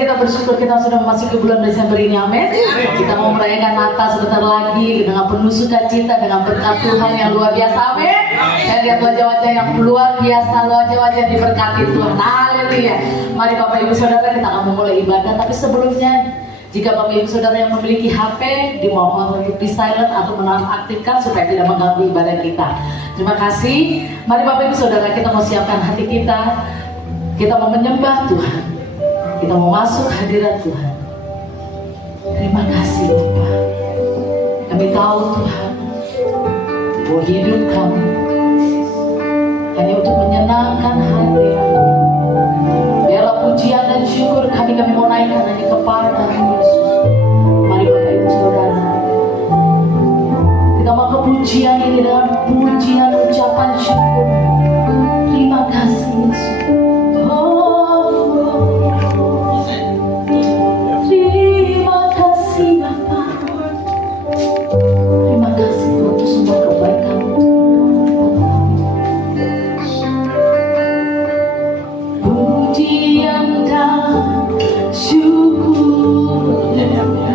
kita bersyukur kita sudah memasuki bulan Desember ini, amin. Kita mau merayakan Natal sebentar lagi dengan penuh sukacita, dengan berkat Tuhan yang luar biasa, amin. Saya lihat wajah-wajah yang luar biasa, wajah-wajah diberkati Tuhan, haleluya. Mari Bapak Ibu Saudara, kita akan memulai ibadah, tapi sebelumnya jika Bapak Ibu Saudara yang memiliki HP, dimohon untuk di silent atau menonaktifkan supaya tidak mengganggu ibadah kita. Terima kasih. Mari Bapak Ibu Saudara, kita mau siapkan hati kita. Kita mau menyembah Tuhan. Kita mau masuk hadirat Tuhan. Terima kasih Bapak. Kami tahu Tuhan bahwa hidup kami hanya untuk menyenangkan hati-Mu. Biarlah pujian dan syukur kami mau naikkan hanya kepada Yesus. Mari Bapak Ibu Saudara, kita mau pujian ini dengan pujian ucapan syukur. Terima kasih Yesus. Terima kasih Bapa. Terima kasih untuk semua kebaikan. Pujian dan syukur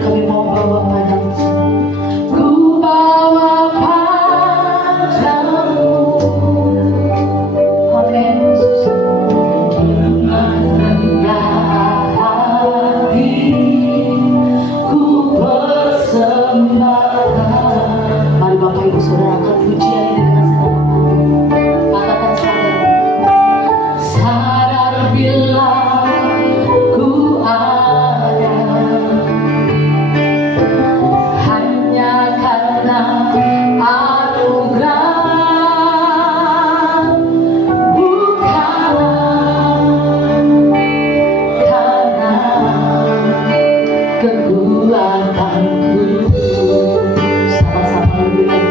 kami mau bawa padamu. Ku bawa padamu. Amin. Mari Bapak Ibu Saudara akan pujian ini dengan segenap hati. Katakan sadar bila ku ada hanya karena anugerah, bukan karena kekuatanku. Sama-sama lebih lagi.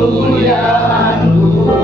kemuliaan-Mu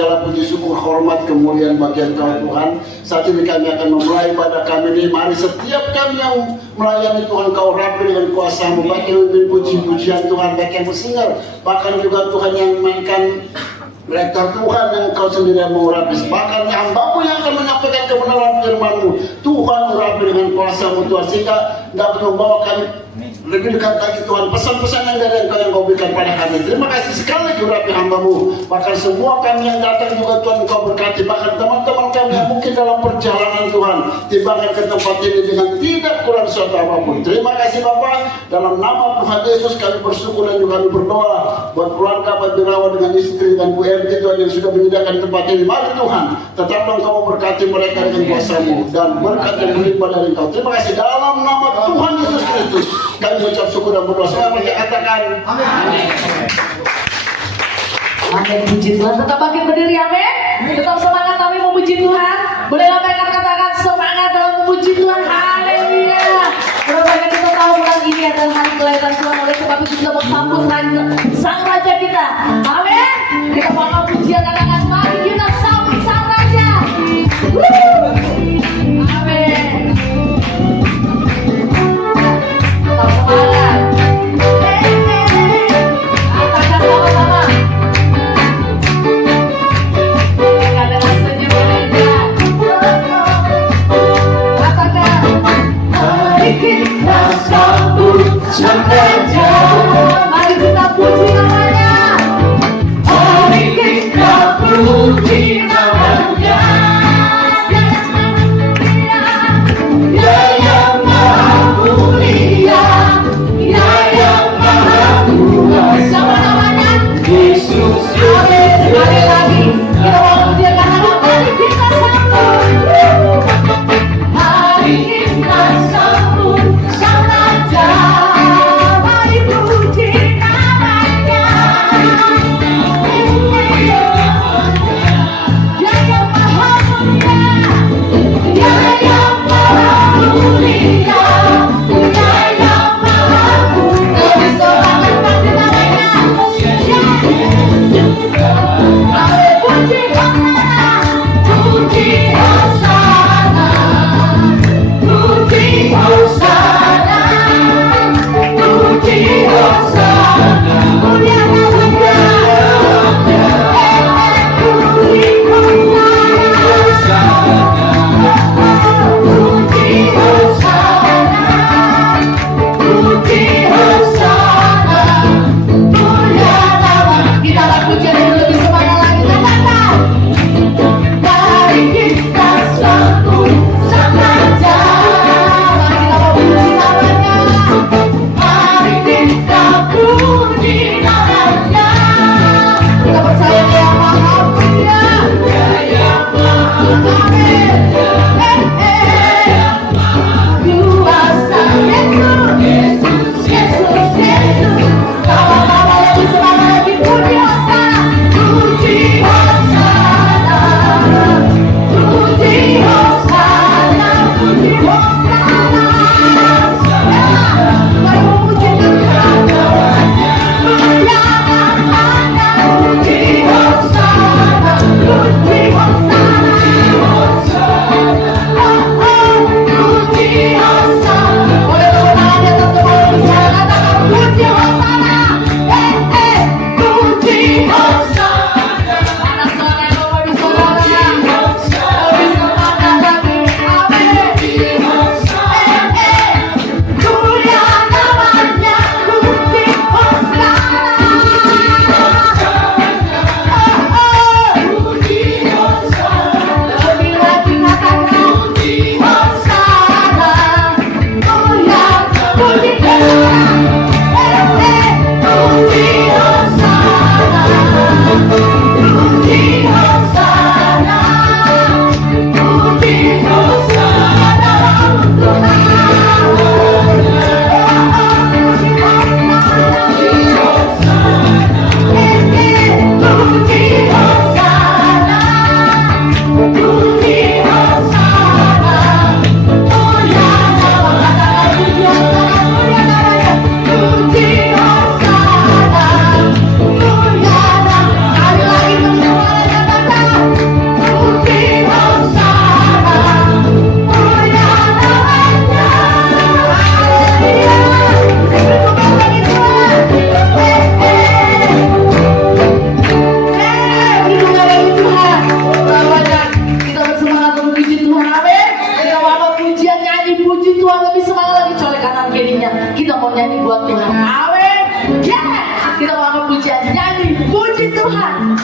segala puji syukur, hormat, kemuliaan bagian Kau Tuhan. Saat ini kami akan memulai pada kami ini. Mari setiap kami yang melayani Tuhan, Kau rapi dengan kuasa-Mu, baik yang memimpin puji-pujian Tuhan, baik yang bersingar, bahkan juga Tuhan yang memainkan rektor Tuhan yang Kau sendiri yang mengurapi, bahkan hamba-Mu yang akan menyampaikan kebenaran firman-Mu. Tuhan urapi dengan kuasa-Mu Tuhan, sehingga dapat membawa kami lebih dekat lagi Tuhan, pesan-pesan yang dari Engkau yang Kau berikan pada kami. Terima kasih sekali lagi urapi hamba-Mu, bahkan semua kami yang datang juga Tuhan Kau berkati, bahkan teman-teman kami yang mungkin dalam perjalanan Tuhan tiba ke tempat ini dengan tidak kurang suatu apapun. Terima kasih Bapa, dalam nama Tuhan Yesus kami bersyukur dan juga kami berdoa buat keluarga Pak Birawa dengan istri dan Bu RT Tuhan yang sudah menyediakan tempat ini. Mari Tuhan, tetaplah Engkau memberkati mereka dengan kuasa-Mu dan berkat yang berlimpah dari Engkau. Terima kasih dalam nama Tuhan Yesus Kristus kami mengucap syukur dan berdoa. Semua yang katakan amin. Amin, puji Tuhan. Tetap bangkit berdiri, amin. Tetap semangat kami memuji Tuhan. Bolehlah mereka katakan semangat dalam memuji Tuhan. Haleluya. Berbagai kita tahu bulan ini adalah hari kelahiran Tuhan, oleh sebab itu kita bersambut Sang Raja kita. Amin. Kita bangga pujian katakan, mari kita sambut Sang Raja. Amin. Tetap semangat. Katakan sama-sama. Kita sambut Sang Raja. Mari kita puji namanya. Mari kita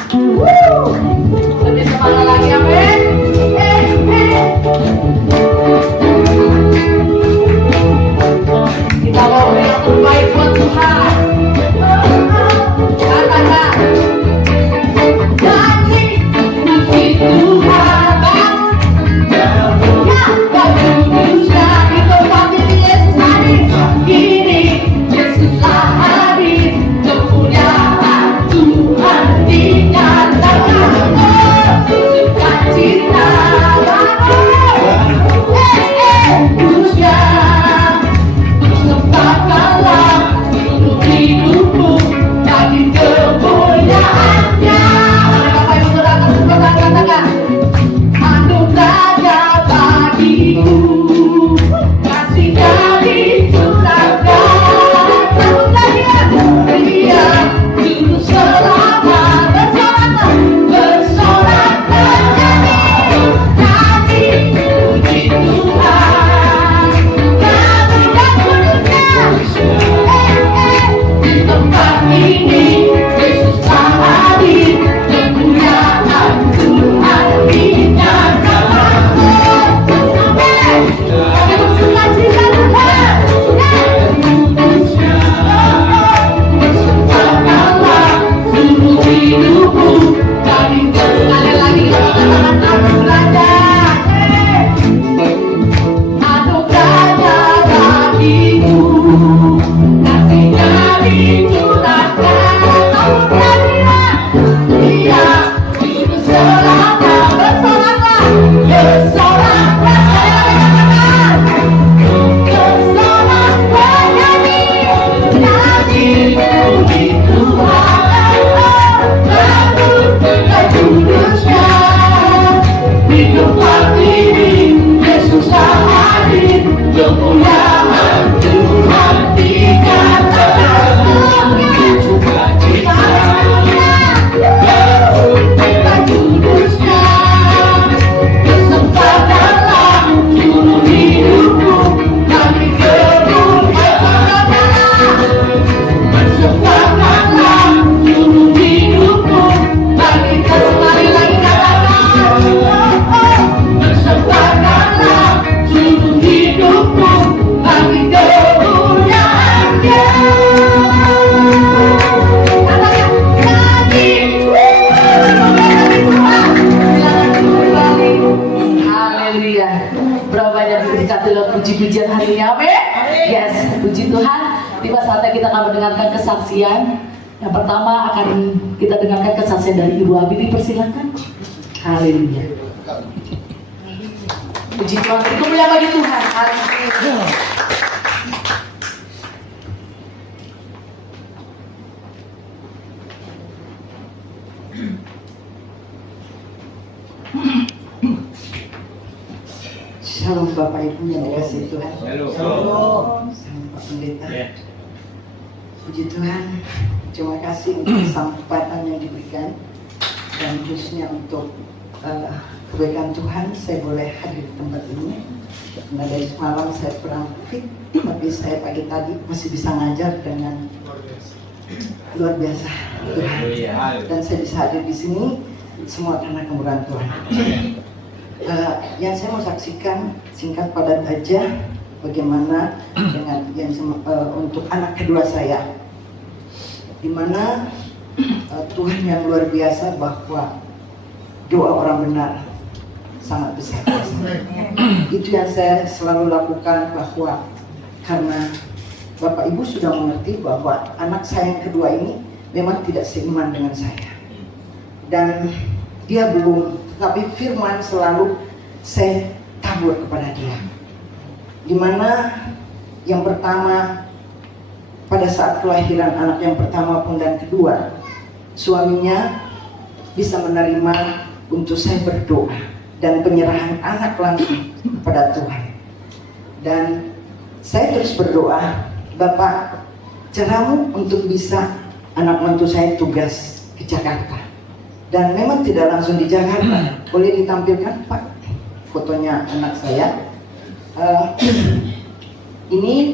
Lebih semangat lagi, amin. Kita mau beri yang terbaik buat Tuhan. Katakan, nyanyi puji Tuhan. Ya, bagi kudusnya di tempat ini Yesus hadir. Kini Yesuslah hadir, kemuliaan Tuhan dinyatakan. Sukacita kudusnya, sempatkanlah seluruh hidupmu bagi kemuliaannya. Bapak Ibu Saudara semua katakan, anugerahnya bagiku, kasihnya dicurahkan. Sambutlah dia juru selamat, bersorak-sorak nyanyi puji Tuhan. Kami dan kudusnya di tempat ini Yesuslah hadir, kemuliaan Tuhan dinyatakan. Kami bersukacita Tuhan. Bersempatkanlah seluruh hidupmu dari sekali lagi katakan anugerahnya bagiku, kasihnya dicurahkan. Sambutlah dia juru selamat, bersoraklah, bersoraklah. Bersoraklah nyanyi puji Tuhan. Anugerah kudusnya di tempat ini Yesuslah hadir, kemuliaan Tuhan dinyatakan. Sukacita anugerah kudusnya, bersempatkanlah seluruh hidupmu bagi kemuliaan. Bersempatkanlah seluruh hidupmu bagi sekali lagi katakan, bersempatkanlah seluruh hidupmu bagi kemuliaan-Nya. Katakan, nyanyi silakan kembali. Haleluya. Berapa banyak diberkati lewat puji-pujian hari ini, amin. Yes, puji Tuhan. Tiba saatnya kita akan mendengarkan kesaksian. Yang pertama akan kita dengarkan kesaksian dari Ibu Abi. Dipersilakan. Haleluya. Puji Tuhan. Kemuliaan bagi Tuhan. Haleluya. Shalom Bapak Ibu yang dikasihi Tuhan. Shalom Pak Pendeta. Puji Tuhan, terima kasih untuk kesempatan yang diberikan dan khususnya untuk kebaikan Tuhan saya boleh hadir di tempat ini. Karena dari semalam saya kurang fit, tapi saya pagi tadi masih bisa ngajar dengan luar biasa Tuhan. Dan saya bisa hadir di sini semua karena kemurahan Tuhan. Yang saya mau saksikan singkat padat aja bagaimana dengan yang untuk anak kedua saya, dimana Tuhan yang luar biasa bahwa doa orang benar sangat besar. Itu yang saya selalu lakukan, bahwa karena Bapak Ibu sudah mengerti bahwa anak saya yang kedua ini memang tidak seiman dengan saya, dan dia belum, tapi firman selalu saya tabur kepada dia. Dimana yang pertama, pada saat kelahiran anak yang pertama pun dan kedua, suaminya bisa menerima untuk saya berdoa dan penyerahan anak langsung kepada Tuhan. Dan saya terus berdoa, Bapak, caramu untuk bisa anak mantu saya tugas ke Jakarta. Dan memang tidak langsung di Jakarta. Boleh ditampilkan Pak fotonya anak saya. Ini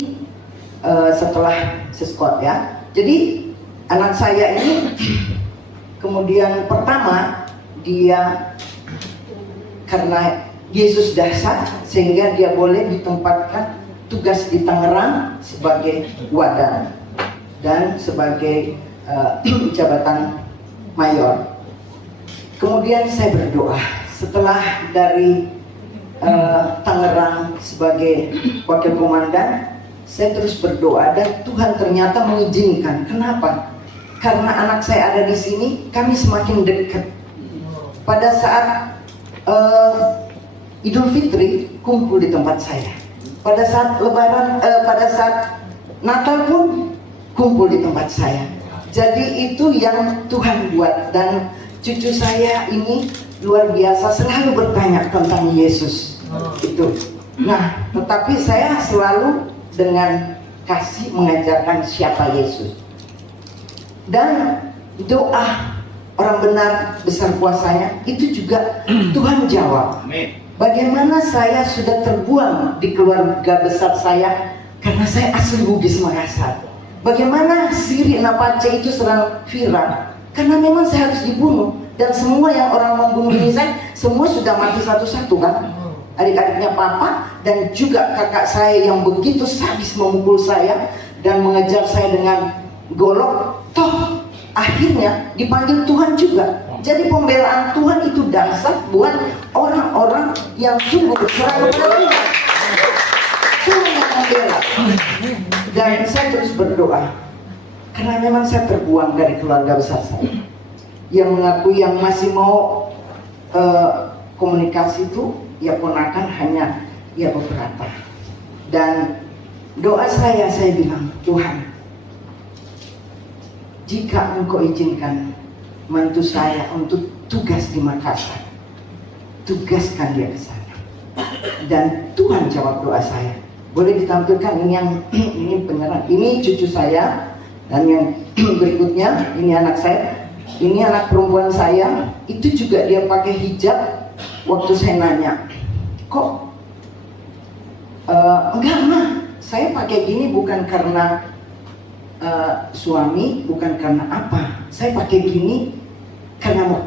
setelah seskot ya. Jadi anak saya ini Kemudian pertama, dia karena Yesus dahsyat sehingga dia boleh ditempatkan tugas di Tangerang sebagai wadah dan sebagai jabatan mayor. Kemudian saya berdoa setelah dari Tangerang sebagai wakil komandan, saya terus berdoa dan Tuhan ternyata mengizinkan. Kenapa? Karena anak saya ada di sini, kami semakin dekat. Pada saat Idul Fitri kumpul di tempat saya. Pada saat Lebaran, pada saat Natal pun kumpul di tempat saya. Jadi itu yang Tuhan buat, dan cucu saya ini luar biasa selalu bertanya tentang Yesus itu. Nah, tetapi saya selalu dengan kasih mengajarkan siapa Yesus. Dan doa orang benar besar kuasanya itu juga Tuhan jawab. Bagaimana saya sudah terbuang di keluarga besar saya karena saya asli Bugis Makassar. Bagaimana Siri Napace itu serang viral karena memang saya harus dibunuh. Dan semua yang orang membunuh ini saya semua sudah mati satu-satu kan. Adik-adiknya papa dan juga kakak saya yang begitu sadis memukul saya dan mengejar saya dengan golok. Toh akhirnya dipanggil Tuhan juga. Jadi pembelaan Tuhan itu dahsyat buat orang-orang yang sungguh berserah kepada Tuhan. Tuhan yang membela. Dan saya terus berdoa karena memang saya terbuang dari keluarga besar saya. Yang mengakui yang masih mau komunikasi itu ya ponakan hanya ya beberapa. Dan doa saya bilang, Tuhan, jika Engkau izinkan mantu saya untuk tugas di Makassar, tugaskan dia ke sana. Dan Tuhan jawab doa saya. Boleh ditampilkan ini yang ini beneran. Ini cucu saya, dan yang berikutnya ini anak saya. Ini anak perempuan saya. Itu juga dia pakai hijab. Waktu saya nanya, kok enggak mah, saya pakai gini bukan karena suami, bukan karena apa. Saya pakai gini karena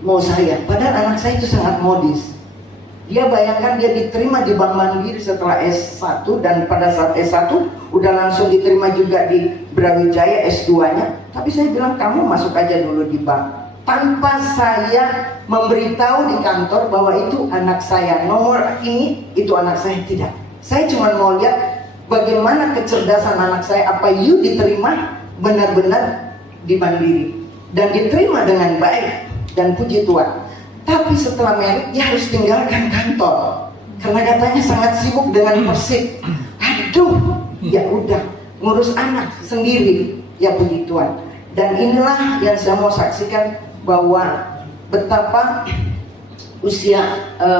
mau saya. Padahal anak saya itu sangat modis. Dia bayangkan dia diterima di Bank Mandiri setelah S1, dan pada saat S1 udah langsung diterima juga di Brawijaya S2-nya. Tapi saya bilang kamu masuk aja dulu di bank. Tanpa saya memberitahu di kantor bahwa itu anak saya, nomor ini itu anak saya, tidak. Saya cuma mau lihat bagaimana kecerdasan anak saya, apa you diterima benar-benar di Mandiri dan diterima dengan baik, dan puji Tuhan. Tapi setelah merit dia harus tinggalkan kantor karena katanya sangat sibuk dengan Persib. Aduh, ya udah ngurus anak sendiri, ya puji Tuhan. Dan inilah yang saya mau saksikan bahwa betapa usia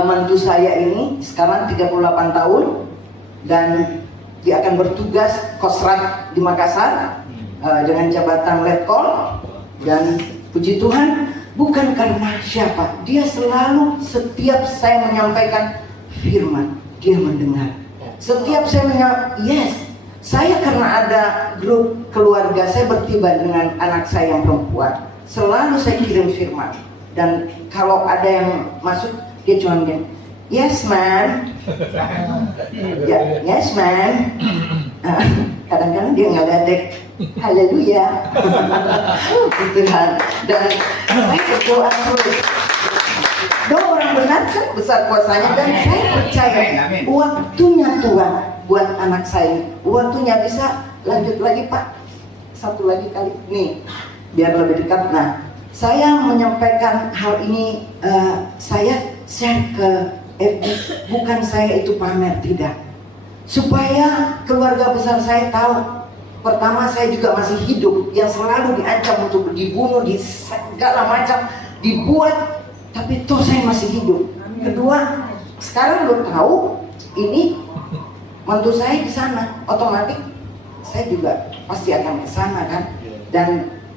mantu saya ini sekarang 38 tahun dan dia akan bertugas Kosrat di Makassar dengan jabatan Letkol. Dan puji Tuhan, bukan karena siapa, dia selalu setiap saya menyampaikan firman, dia mendengar. Setiap saya yes, saya karena ada grup keluarga, saya bertiba dengan anak saya yang perempuan. Selalu saya kirim firman. Dan kalau ada yang masuk, dia cuma bilang, yes man, ya, yes man. Kadang-kadang dia ngeledek, haleluya. Tuhan. Dan saya berdoa terus. Doa orang benar kan besar kuasanya, dan saya percaya waktunya Tuhan buat anak saya. Waktunya bisa lanjut lagi Pak. Satu lagi kali nih, biar lebih dekat. Nah, saya menyampaikan hal ini, saya share ke FB, bukan saya itu pamer, tidak. Supaya keluarga besar saya tahu, pertama saya juga masih hidup, yang selalu diancam untuk dibunuh, di segala macam dibuat, tapi toh saya masih hidup. Kedua, sekarang lo tahu ini mantu saya di sana, otomatis saya juga pasti akan ke sana kan. Dan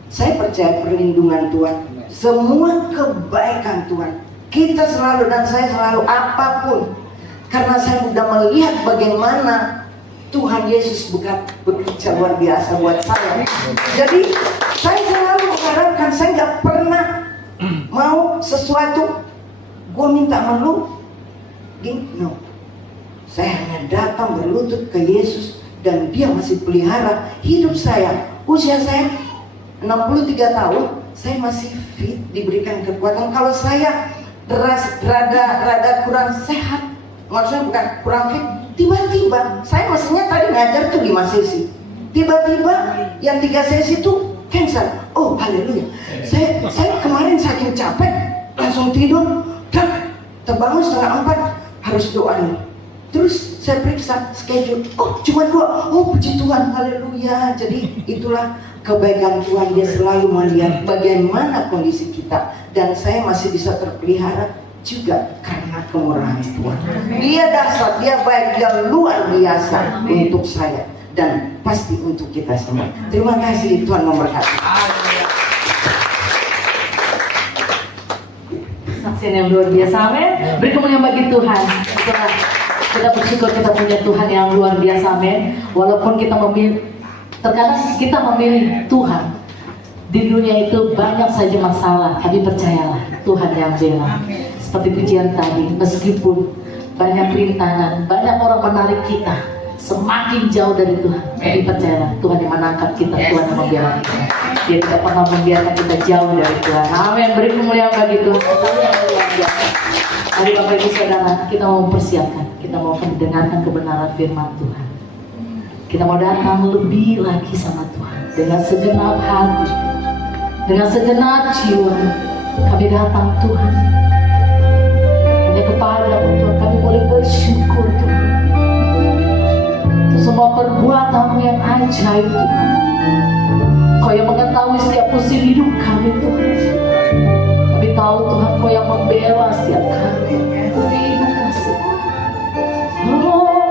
saya percaya perlindungan Tuhan, semua kebaikan Tuhan, kita selalu, dan saya selalu apapun. Karena saya sudah melihat bagaimana Tuhan Yesus bekerja luar biasa buat saya. Jadi saya selalu mengharapkan, saya nggak pernah Mau sesuatu, gue minta sama lu, no. Saya hanya datang berlutut ke Yesus dan dia masih pelihara hidup saya. Usia saya 63 tahun, saya masih fit, diberikan kekuatan. Kalau saya rada kurang sehat, maksudnya bukan kurang fit, tiba-tiba saya mestinya tadi ngajar tuh 5 sesi, tiba-tiba yang 3 sesi tuh cancel. Oh haleluya. Saya kemarin saking capek langsung tidur dan terbangun setengah 4 harus doa nih. Terus saya periksa schedule, oh cuma 2, oh puji Tuhan, haleluya. Jadi itulah kebaikan Tuhan, dia selalu melihat bagaimana kondisi kita. Dan saya masih bisa terpelihara juga karena kemurahan Tuhan. Dia dahsyat, dia baik, dia luar biasa untuk saya dan pasti untuk kita semua. Terima kasih, Tuhan memberkati. Saksian yang luar biasa, amin. Beri kemuliaan bagi Tuhan. Itulah, kita bersyukur kita punya Tuhan yang luar biasa, amin. Walaupun kita terkadang kita memilih Tuhan, di dunia itu banyak saja masalah, tapi percayalah Tuhan yang bela. Seperti pujian tadi, meskipun banyak rintangan, banyak orang menarik kita semakin jauh dari Tuhan, tapi percayalah Tuhan yang menangkap kita, Tuhan yang membela kita. Dia tidak pernah membiarkan kita jauh dari Tuhan. Amin. Beri kemuliaan bagi Tuhan. Mari Bapak Ibu Saudara, kita mau mempersiapkan, kita mau mendengarkan kebenaran firman Tuhan. Kita mau datang lebih lagi sama Tuhan dengan segenap hati, dengan segenap jiwa. Kami datang Tuhan, hanya kepada-Mu Tuhan kami boleh bersyukur Tuhan. Untuk semua perbuatan-Mu yang ajaib Tuhan. Kau yang mengetahui setiap musim hidup kami Tuhan. Kami tahu Tuhan Kau yang membela setiap kami. Terima kasih. Tuhan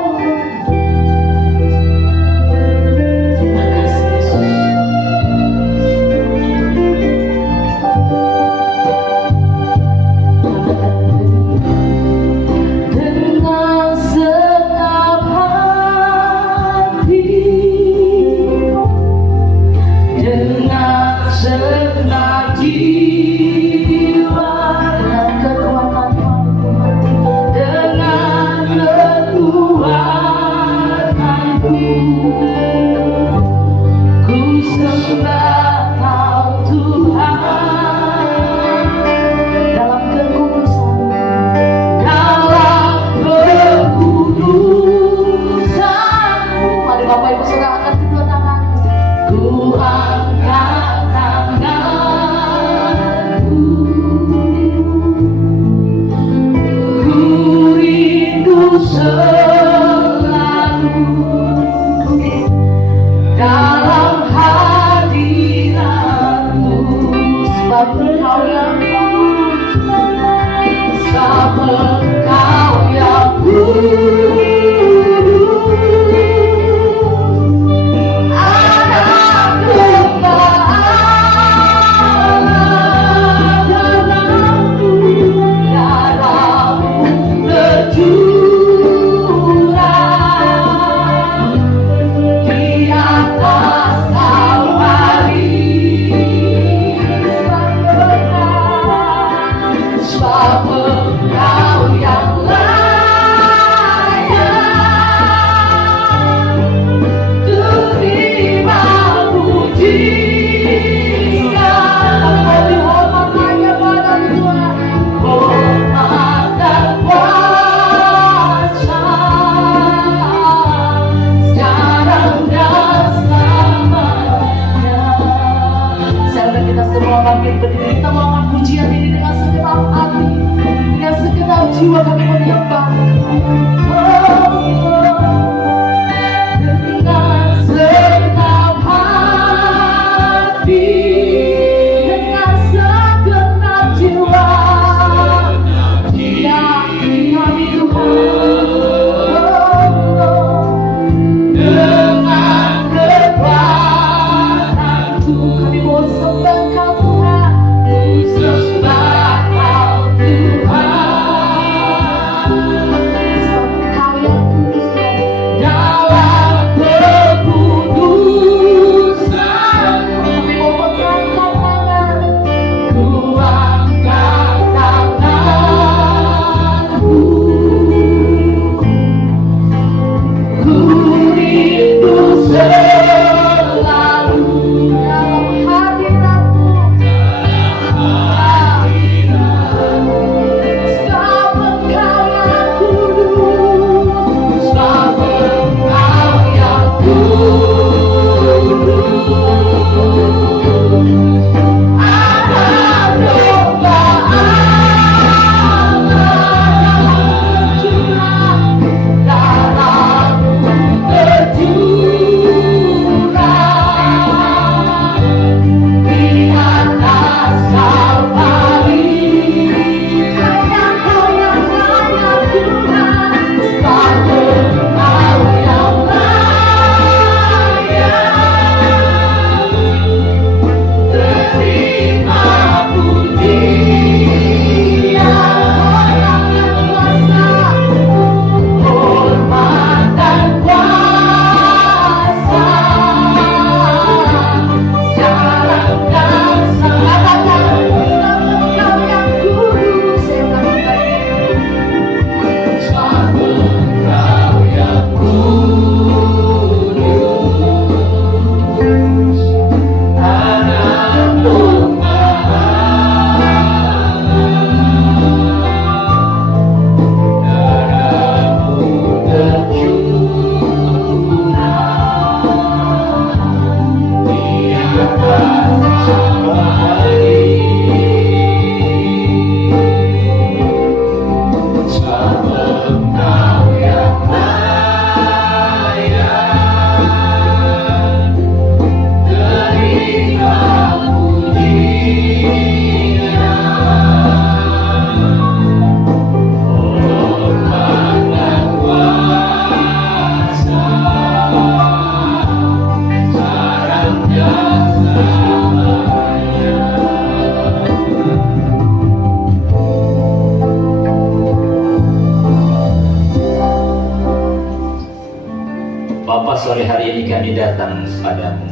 kami datang padamu.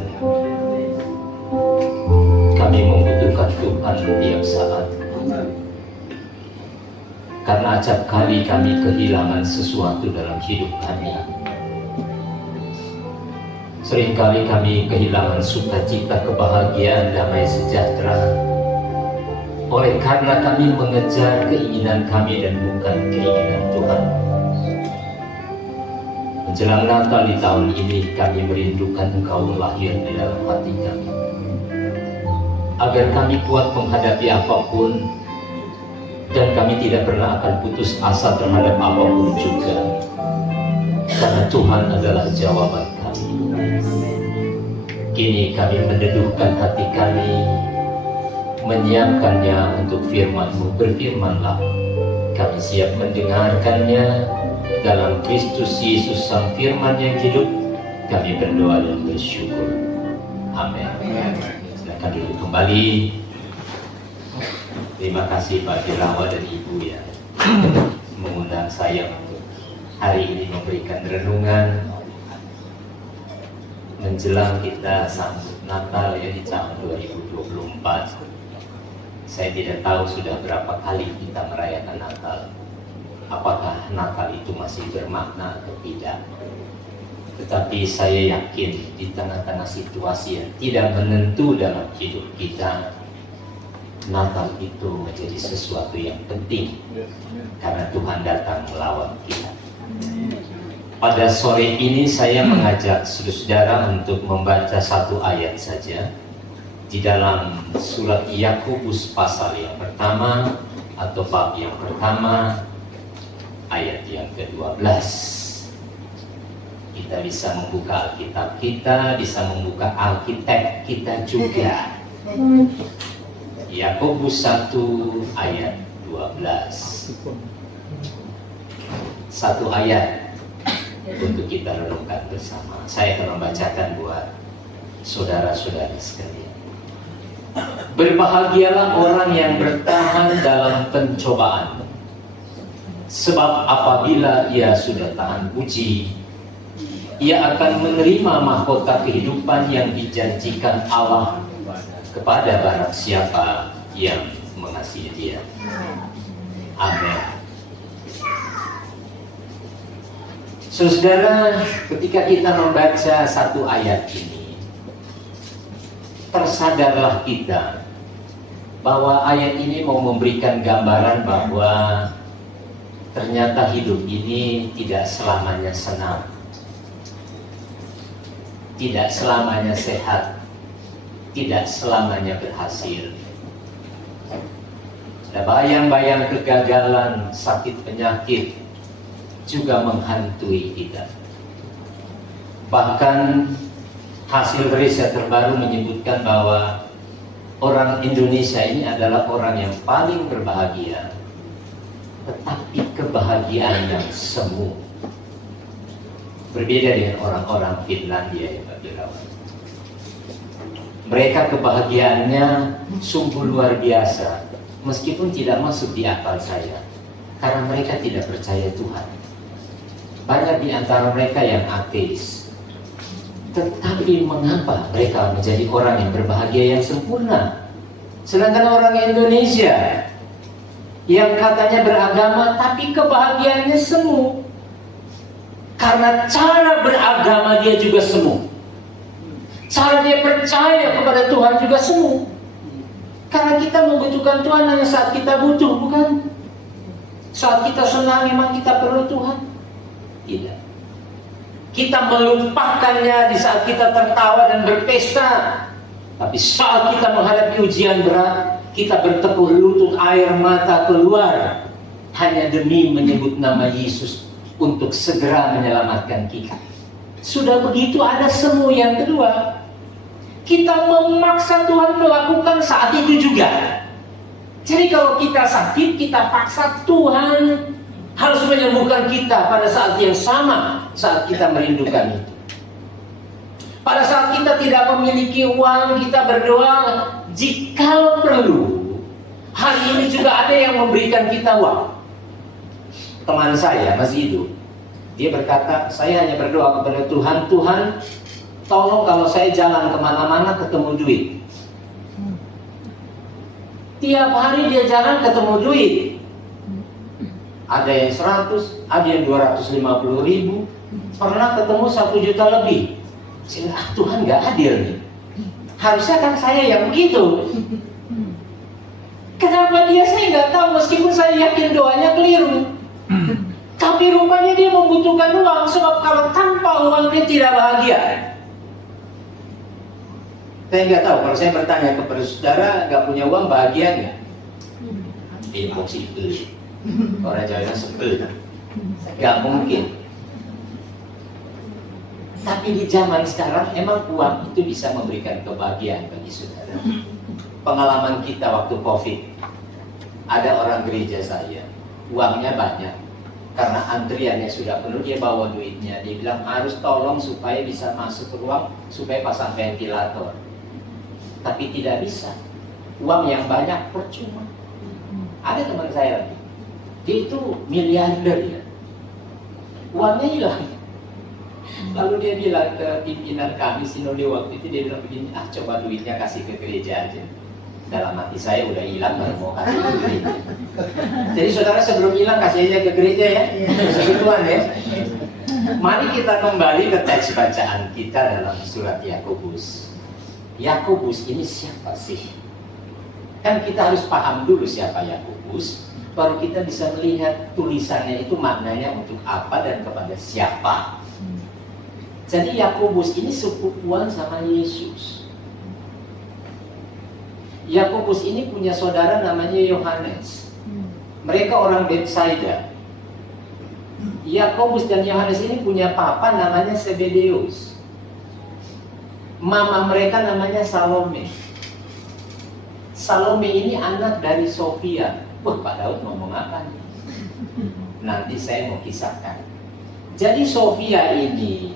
Kami membutuhkan Tuhan tiap saat. Karena acap kali kami kehilangan sesuatu dalam hidup kami. Seringkali kami kehilangan sukacita, kebahagiaan, damai sejahtera oleh karena kami mengejar keinginan kami dan bukan keinginan Tuhan. Menjelang Natal di tahun ini, kami merindukan Engkau lahir di dalam hati kami, agar kami kuat menghadapi apapun, dan kami tidak pernah akan putus asa terhadap apapun juga, karena Tuhan adalah jawaban kami. Kini kami mendeduhkan hati kami, menyiapkannya untuk firman-Mu. Berfirmanlah, kami siap mendengarkannya. Dalam Kristus Yesus Sang Firman yang hidup, kami berdoa dan bersyukur. Amin. Silakan duduk kembali. Terima kasih Pak Firawa dan Ibu yang mengundang saya untuk hari ini memberikan renungan menjelang kita sambut Natal ya di tahun 2024. Saya tidak tahu sudah berapa kali kita merayakan Natal. Apakah Natal itu masih bermakna atau tidak? Tetapi saya yakin di tengah-tengah situasi yang tidak menentu dalam hidup kita, Natal itu menjadi sesuatu yang penting karena Tuhan datang melawan kita. Pada sore ini saya mengajak saudara untuk membaca satu ayat saja di dalam surat Yakobus pasal yang pertama atau bab yang pertama ayat yang ke-12. Kita bisa membuka Alkitab kita, bisa membuka Alkitab kita juga. Yakobus 1 ayat 12. Satu ayat untuk kita renungkan bersama. Saya akan membacakan buat saudara-saudara sekalian. Berbahagialah orang yang bertahan dalam pencobaan, sebab apabila ia sudah tahan uji, ia akan menerima mahkota kehidupan yang dijanjikan Allah kepada barang siapa yang mengasihi Dia. Amin. Saudara, ketika kita membaca satu ayat ini, tersadarlah kita bahwa ayat ini mau memberikan gambaran bahwa ternyata hidup ini tidak selamanya senang, tidak selamanya sehat, tidak selamanya berhasil. Ada bayang-bayang kegagalan, sakit penyakit juga menghantui kita. Bahkan hasil riset terbaru menyebutkan bahwa orang Indonesia ini adalah orang yang paling berbahagia, tetapi kebahagiaan yang semu. Berbeda dengan orang-orang Finlandia ya Pak Birawan. Mereka kebahagiaannya sungguh luar biasa, meskipun tidak masuk di akal saya, karena mereka tidak percaya Tuhan. Banyak di antara mereka yang ateis. Tetapi mengapa mereka menjadi orang yang berbahagia yang sempurna? Sedangkan orang Indonesia yang katanya beragama tapi kebahagiaannya semu. Karena cara beragama dia juga semu. Cara dia percaya kepada Tuhan juga semu. Karena kita membutuhkan Tuhan hanya saat kita butuh, bukan? Saat kita senang memang kita perlu Tuhan. Tidak. Kita melupakannya di saat kita tertawa dan berpesta. Tapi saat kita menghadapi ujian berat, kita bertekuk lutut, air mata keluar hanya demi menyebut nama Yesus untuk segera menyelamatkan kita. Sudah begitu ada semu yang kedua. Kita memaksa Tuhan melakukan saat itu juga. Jadi kalau kita sakit, kita paksa Tuhan harus menyembuhkan kita pada saat yang sama saat kita merindukan itu. Pada saat kita tidak memiliki uang, kita berdoa, jika perlu, hari ini juga ada yang memberikan kita uang. Teman saya masih hidup, dia berkata, saya hanya berdoa kepada Tuhan, Tuhan, tolong kalau saya jalan kemana-mana ketemu duit. Tiap hari dia jalan ketemu duit. Ada yang 100, ada yang 250 ribu. Pernah ketemu 1 juta lebih. Saya bilang, Tuhan nggak adil nih. Harusnya kan saya yang begitu. Kenapa dia, saya nggak tahu, meskipun saya yakin doanya keliru. Tapi rupanya dia membutuhkan uang, sebab kalau tanpa uang dia tidak bahagia. Saya nggak tahu, kalau saya bertanya kepada saudara, nggak punya uang bahagia nggak? Impossible. Orang Jawa sebel. Nggak mungkin. Tapi di zaman sekarang emang uang itu bisa memberikan kebahagiaan bagi saudara. Pengalaman kita waktu COVID, ada orang gereja saya, uangnya banyak, karena antriannya sudah penuh, dia bawa duitnya, dia bilang harus tolong supaya bisa masuk ke ruang, supaya pasang ventilator. Tapi tidak bisa, uang yang banyak percuma. Ada teman saya lagi, dia itu miliarder ya, uangnya hilang. Lalu dia bilang ke pimpinan kami sinode waktu itu, dia bilang begini, coba duitnya kasih ke gereja aja. Dalam hati saya udah hilang, baru mau kasih ke gereja. Jadi saudara sebelum hilang kasih aja ke gereja ya, segituan ya. Mari kita kembali ke teks bacaan kita dalam surat Yakobus. Yakobus ini siapa sih? Kan kita harus paham dulu siapa Yakobus, baru kita bisa melihat tulisannya itu maknanya untuk apa dan kepada siapa. Jadi Yakobus ini sepupuan sama Yesus. Yakobus ini punya saudara namanya Yohanes. Mereka orang Betsaida. Yakobus dan Yohanes ini punya papa namanya Zebedeus. Mama mereka namanya Salome. Salome ini anak dari Sofia. Wah, Pak Daud ngomong apa nih? Nanti saya mau kisahkan. Jadi Sofia ini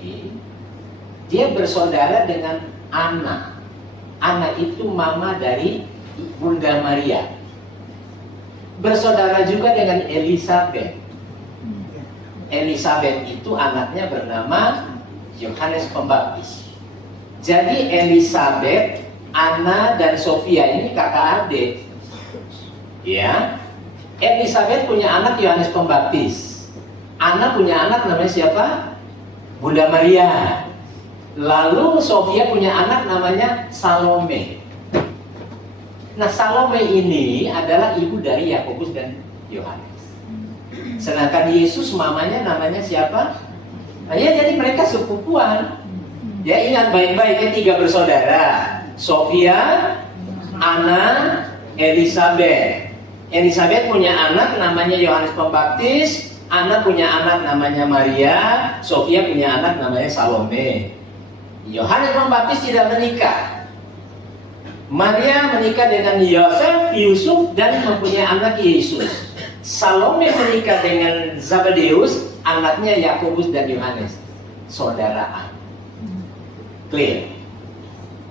dia bersaudara dengan Anna. Anna itu mama dari Bunda Maria. Bersaudara juga dengan Elizabeth. Elizabeth itu anaknya bernama Yohanes Pembaptis. Jadi Elizabeth, Anna dan Sofia ini kakak adik. Ya. Elizabeth punya anak Yohanes Pembaptis. Anna punya anak namanya siapa? Bunda Maria. Lalu Sofia punya anak namanya Salome. Nah, Salome ini adalah ibu dari Yakobus dan Yohanes. Sedangkan Yesus mamanya namanya siapa? Nah, ya, jadi mereka sepupuan. Ya, ingat baik-baik ya, 3 bersaudara. Sofia, Anna, Elizabeth. Elizabeth punya anak namanya Yohanes Pembaptis. Anna punya anak namanya Maria. Sofia punya anak namanya Salome. Yohanes Pembaptis tidak menikah. Maria menikah dengan Yusuf dan mempunyai anak Yesus. Salome menikah dengan Zebedeus, anaknya Yakobus dan Yohanes. Saudaraan. Clear?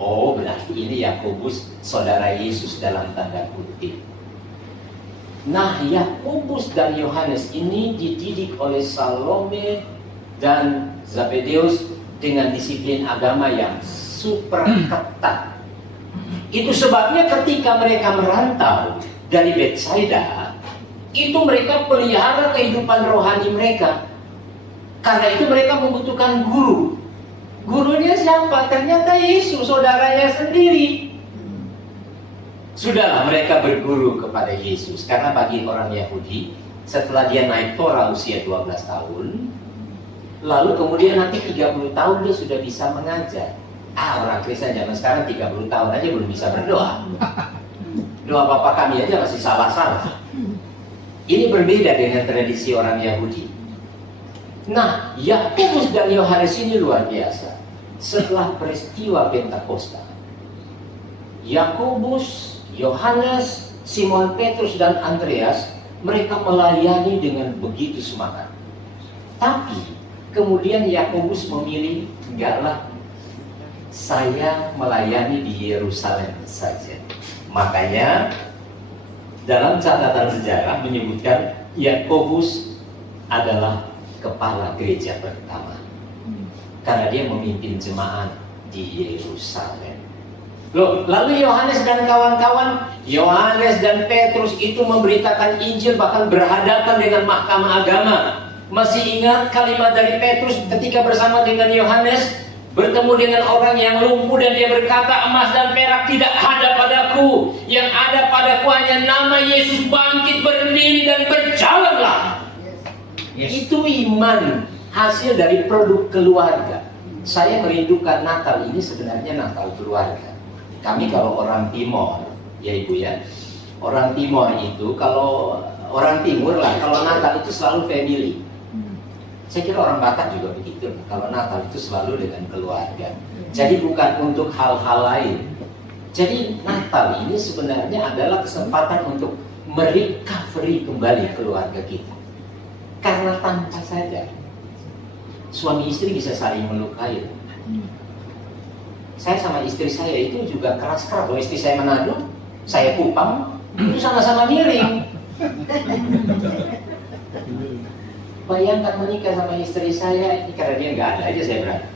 Oh, berarti ini Yakobus saudara Yesus dalam tanda kutip. Nah, Yakobus dan Yohanes ini dididik oleh Salome dan Zebedeus dengan disiplin agama yang super ketat. Itu sebabnya ketika mereka merantau dari Betsaida, itu mereka pelihara kehidupan rohani mereka. Karena itu mereka membutuhkan guru. Gurunya siapa? Ternyata Yesus, saudaranya sendiri. Sudahlah mereka berguru kepada Yesus. Karena bagi orang Yahudi, setelah dia naik Torah usia 12 tahun, lalu kemudian nanti 30 tahun dia sudah bisa mengajar. Orang Kristen zaman sekarang 30 tahun aja belum bisa berdoa. Doa Bapa kami aja masih salah-salah. Ini berbeda dengan tradisi orang Yahudi. Nah, Yakobus dan Yohanes ini luar biasa. Setelah peristiwa Pentakosta, Yakobus, Yohanes, Simon Petrus dan Andreas, mereka melayani dengan begitu semangat. Tapi kemudian Yakobus memilih, enggaklah, saya melayani di Yerusalem saja. Makanya dalam catatan sejarah menyebutkan Yakobus adalah kepala gereja pertama. Karena dia memimpin jemaat di Yerusalem. Loh, lalu Yohanes dan kawan-kawan, Yohanes dan Petrus itu memberitakan Injil bahkan berhadapan dengan mahkamah agama. Masih ingat kalimat dari Petrus ketika bersama dengan Yohanes bertemu dengan orang yang lumpuh dan dia berkata, emas dan perak tidak ada padaku, yang ada padaku hanya nama Yesus, bangkit berdiri dan berjalanlah. Itu iman, hasil dari produk keluarga. Saya merindukan Natal ini sebenarnya Natal keluarga. Kami kalau orang Timor, ya Ibu ya, orang Timor itu kalau orang Timur lah, kalau Natal itu selalu family. Saya kira orang Batak juga begitu. Kalau Natal itu selalu dengan keluarga. Jadi bukan untuk hal-hal lain. Jadi Natal ini sebenarnya adalah kesempatan untuk merecovery kembali keluarga kita. Karena tanpa sadar suami istri bisa saling melukai. Saya sama istri saya itu juga keras-keras. Kalau istri saya Manado, saya Kupang, itu sama-sama miring. Bayangkan menikah sama istri saya, ini karena dia nggak ada aja saya berani.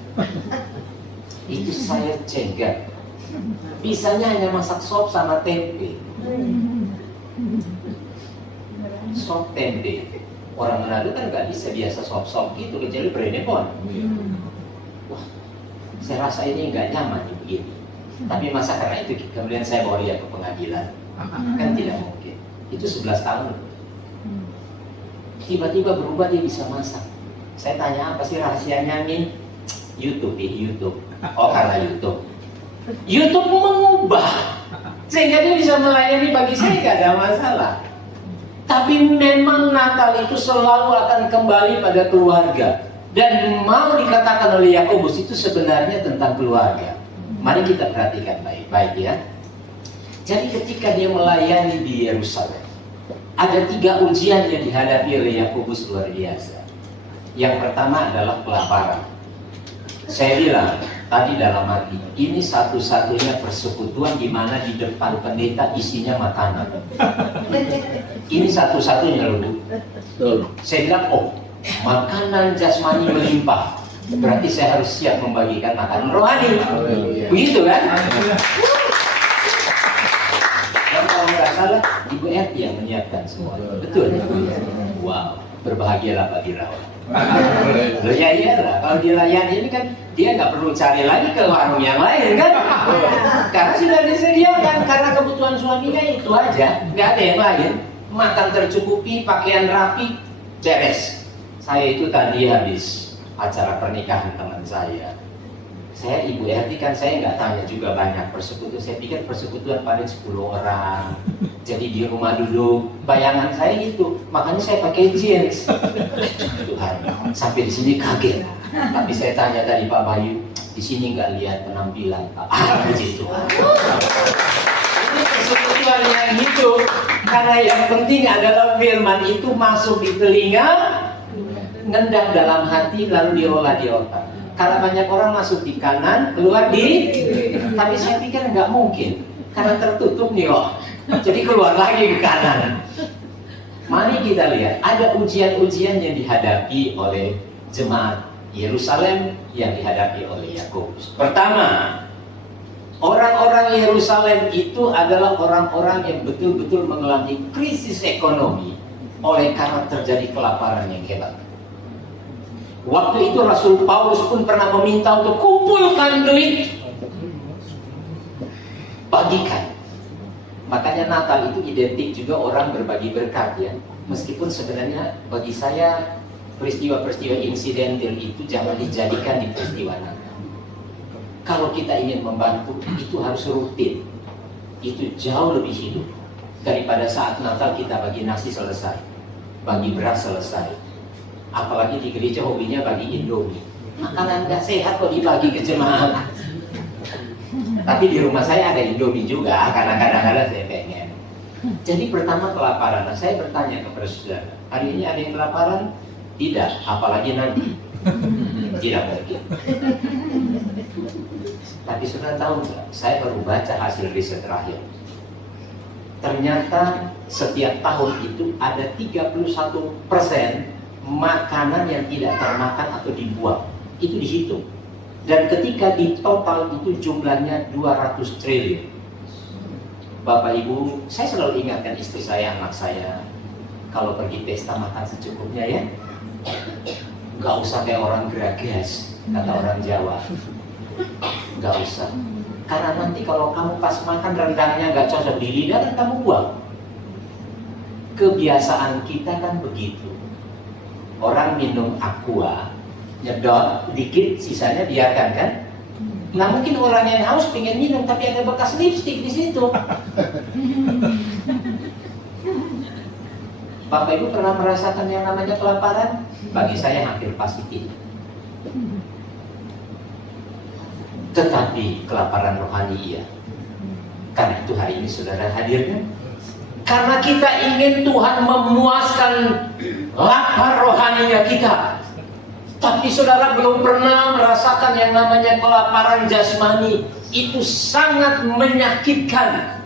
Itu saya cenggat. Bisanya hanya masak sop sama tempe. Sop tempe. Orang Manado kan nggak bisa biasa sop-sop gitu, kecuali berenepon. Wah, saya rasa ini nggak nyaman begini. Tapi masa karena itu kemudian saya bawa dia ke pengadilan, kan tidak mungkin. Itu 11 tahun. Tiba-tiba berubah, dia bisa masak. Saya tanya, apa sih rahasianya, Min? YouTube, YouTube. Oh, karena YouTube. YouTube mengubah sehingga dia bisa melayani. Bagi saya nggak ada masalah. Tapi memang Natal itu selalu akan kembali pada keluarga. Dan mau dikatakan oleh Yakobus itu sebenarnya tentang keluarga. Mari kita perhatikan baik-baik ya. Jadi ketika dia melayani di Yerusalem, ada 3 ujian yang dihadapi oleh Yakobus luar biasa. Yang pertama adalah kelaparan. Saya bilang tadi dalam hati, ini satu-satunya persekutuan di mana di depan pendeta isinya makanan. Ini satu-satunya loh. Saya bilang, oh, makanan jasmani melimpah, berarti saya harus siap membagikan makanan rohani. Begitu kan? Dan kalau nggak salah, Ibu RT yang menyiapkan semua. Betul. Wow, berbahagialah Pak Birawa. Loh ya iyalah, kalau dilayani ini kan dia nggak perlu cari lagi ke warung yang lain kan? Karena sudah disediakan, karena kebutuhan suaminya itu aja, nggak ada yang lain. Makan tercukupi, pakaian rapi, beres. Saya itu tadi habis acara pernikahan teman saya. Saya Ibu RT kan saya nggak tanya juga banyak persekutuan. Saya pikir persekutuan paling 10 orang. Jadi di rumah dulu. Bayangan saya itu. Makanya saya pakai jeans. Tuhan, sampai di sini kaget. Tapi saya tanya tadi Pak Bayu, di sini nggak lihat penampilan Pak. Puji Tuhan. Ini persekutuan yang hidup. Karena yang penting adalah firman itu masuk di telinga, ngendap dalam hati, lalu diolah di otak. Karena banyak orang masuk di kanan, keluar di tapi saya pikir nggak mungkin, karena tertutup nih kok. Jadi keluar lagi ke kanan. Mari kita lihat, ada ujian-ujian yang dihadapi oleh jemaat Yerusalem yang dihadapi oleh Yakobus. Pertama, orang-orang Yerusalem itu adalah orang-orang yang betul-betul mengalami krisis ekonomi oleh karena terjadi kelaparan yang hebat. Waktu itu Rasul Paulus pun pernah meminta untuk kumpulkan duit, bagikan. Makanya Natal itu identik juga orang berbagi berkat ya. Meskipun sebenarnya bagi saya peristiwa-peristiwa insidental itu jangan dijadikan di peristiwa Natal. Kalau kita ingin membantu itu harus rutin. Itu jauh lebih hidup daripada saat Natal kita bagi nasi selesai, bagi beras selesai. Apalagi di gereja hobinya bagi Indomie. Makanan gak sehat kok dibagi ke jemaat. Tapi di rumah saya ada Indomie juga, karena kadang-kadang saya pengen. Jadi pertama kelaparan. Nah, saya bertanya kepada saudara, hari ini ada yang kelaparan? Tidak, apalagi nanti. Tidak mungkin. Tapi saudara tahu nggak? Saya baru baca hasil riset terakhir. Ternyata setiap tahun itu ada 31% makanan yang tidak termakan atau dibuang. Itu dihitung. Dan ketika di total itu jumlahnya 200 triliun. Bapak Ibu, saya selalu ingatkan istri saya, anak saya, kalau pergi pesta makan secukupnya ya. Nggak usah kayak orang geragas, kata orang Jawa. Nggak usah. Karena nanti kalau kamu pas makan rendangnya nggak cocok di lidah, kan kamu buang. Kebiasaan kita kan begitu. Orang minum aqua, nyedot dikit, sisanya biarkan kan? Nah mungkin orang yang haus pengen minum tapi ada bekas lipstik di situ. Bapak Ibu pernah merasakan yang namanya kelaparan? Bagi saya hampir pasti tidak. Tetapi kelaparan rohani iya. Karena itu hari ini saudara hadirkan. Karena kita ingin Tuhan memuaskan lapar rohaninya kita. Tapi saudara belum pernah merasakan yang namanya kelaparan jasmani. Itu sangat menyakitkan.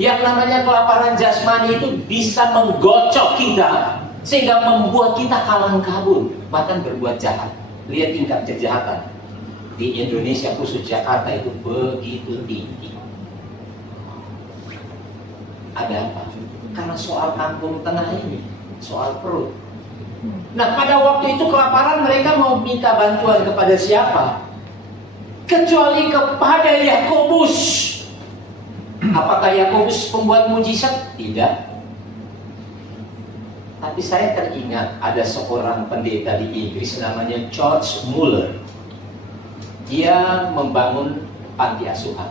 Yang namanya kelaparan jasmani itu bisa menggocok kita sehingga membuat kita kalang kabut, bahkan berbuat jahat. Lihat tingkat kejahatan di Indonesia, khusus Jakarta itu begitu tinggi. Ada apa? Karena soal kampung tengah ini, soal perut. Nah pada waktu itu kelaparan, mereka mau minta bantuan kepada siapa? Kecuali kepada Yakobus. Apakah Yakobus pembuat mujizat? Tidak. Tapi saya teringat ada seorang pendeta di Inggris namanya George Muller. Dia membangun panti asuhan.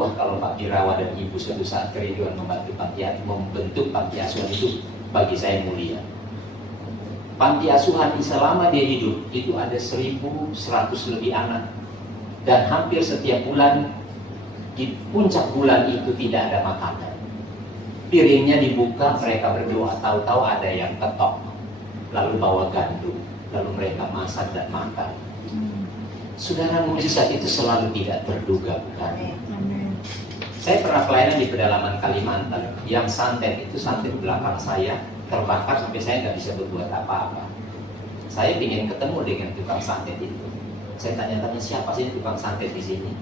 Wah, kalau Pak Birawa dan Ibu suatu saat kerinduan membentuk panti asuhan itu bagi saya mulia. Panti asuhan selama dia hidup itu ada 1.100 lebih anak. Dan hampir setiap bulan, di puncak bulan itu tidak ada makanan. Piringnya dibuka, mereka berdoa, tahu-tahu ada yang ketok, lalu bawa gandum, lalu mereka masak dan makan. Saudara, mujizat itu selalu tidak terduga, bukan? Saya pernah pelayanan di pedalaman Kalimantan, yang santet itu santet belakang saya terbakar sampai saya nggak bisa berbuat apa-apa. Saya ingin ketemu dengan tukang santet itu. Saya tanya-tanya, siapa sih tukang santet di sini?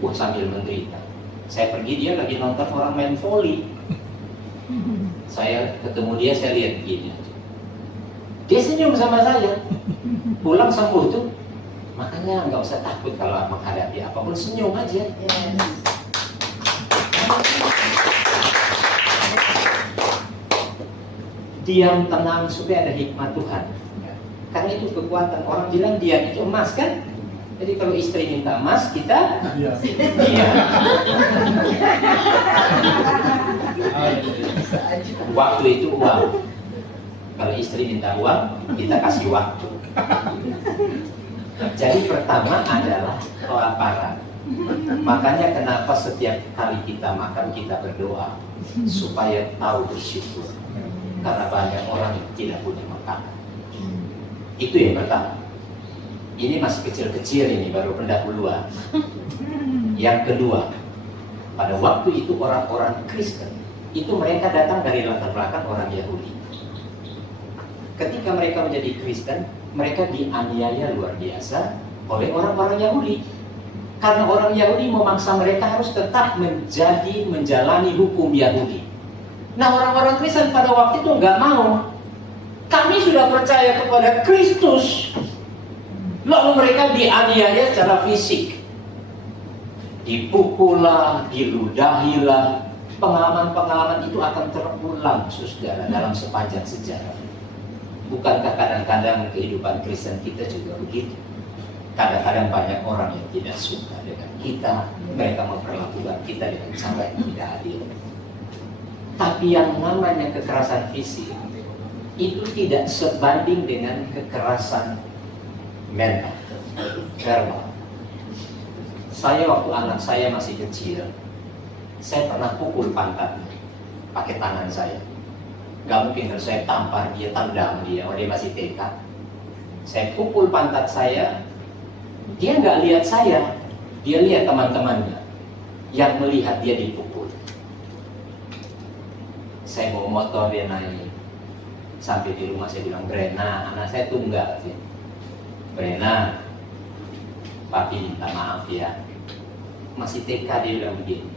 Wah, sambil menderita. Saya pergi, dia lagi nonton orang main volley. Saya ketemu dia, saya lihat begini. Dia senyum sama saya. Pulang sembuh tuh. Makanya nggak usah takut kalau menghadapi apapun, senyum aja. Diam, tenang, supaya ada hikmat Tuhan. Karena itu kekuatan. Orang bilang diam itu emas kan? Jadi kalau istri minta emas, kita iya. Waktu itu uang. Kalau istri minta uang, kita kasih waktu. Jadi pertama adalah kelaparan. Makanya kenapa setiap kali kita makan, kita berdoa supaya tahu bersyukur. Karena banyak orang yang tidak punya makanan. Itu yang pertama. Ini masih kecil-kecil, ini baru pendahuluan. Yang kedua, pada waktu itu orang-orang Kristen itu mereka datang dari latar belakang orang Yahudi. Ketika mereka menjadi Kristen, mereka dianiaya luar biasa oleh orang-orang Yahudi. Karena orang Yahudi memaksa mereka harus tetap menjalani hukum Yahudi. Nah, orang-orang Kristen pada waktu itu nggak mau. Kami sudah percaya kepada Kristus. Lalu mereka dianiaya secara fisik, dipukullah, diludahilah. Pengalaman-pengalaman itu akan terulang, saudara, dalam sepanjang sejarah. Bukankah kadang-kadang kehidupan Kristen kita juga begitu? Kadang-kadang banyak orang yang tidak suka dengan kita, mereka memperlakukan kita dengan cara yang tidak adil. Tapi yang namanya kekerasan fisik itu tidak sebanding dengan kekerasan mental, verbal. Saya waktu anak saya masih kecil, saya pernah pukul pantatnya pakai tangan saya. Gak mungkin kalau saya tampar dia, tendang dia, dia masih TK. Saya pukul pantat saya, dia nggak lihat saya, dia lihat teman-temannya yang melihat dia dipukul. Saya bawa motor, dia naik. Sampai di rumah saya bilang, Brena, anak saya tunggal sih. Brena, papi minta maaf ya. Masih TK dia bilang begini.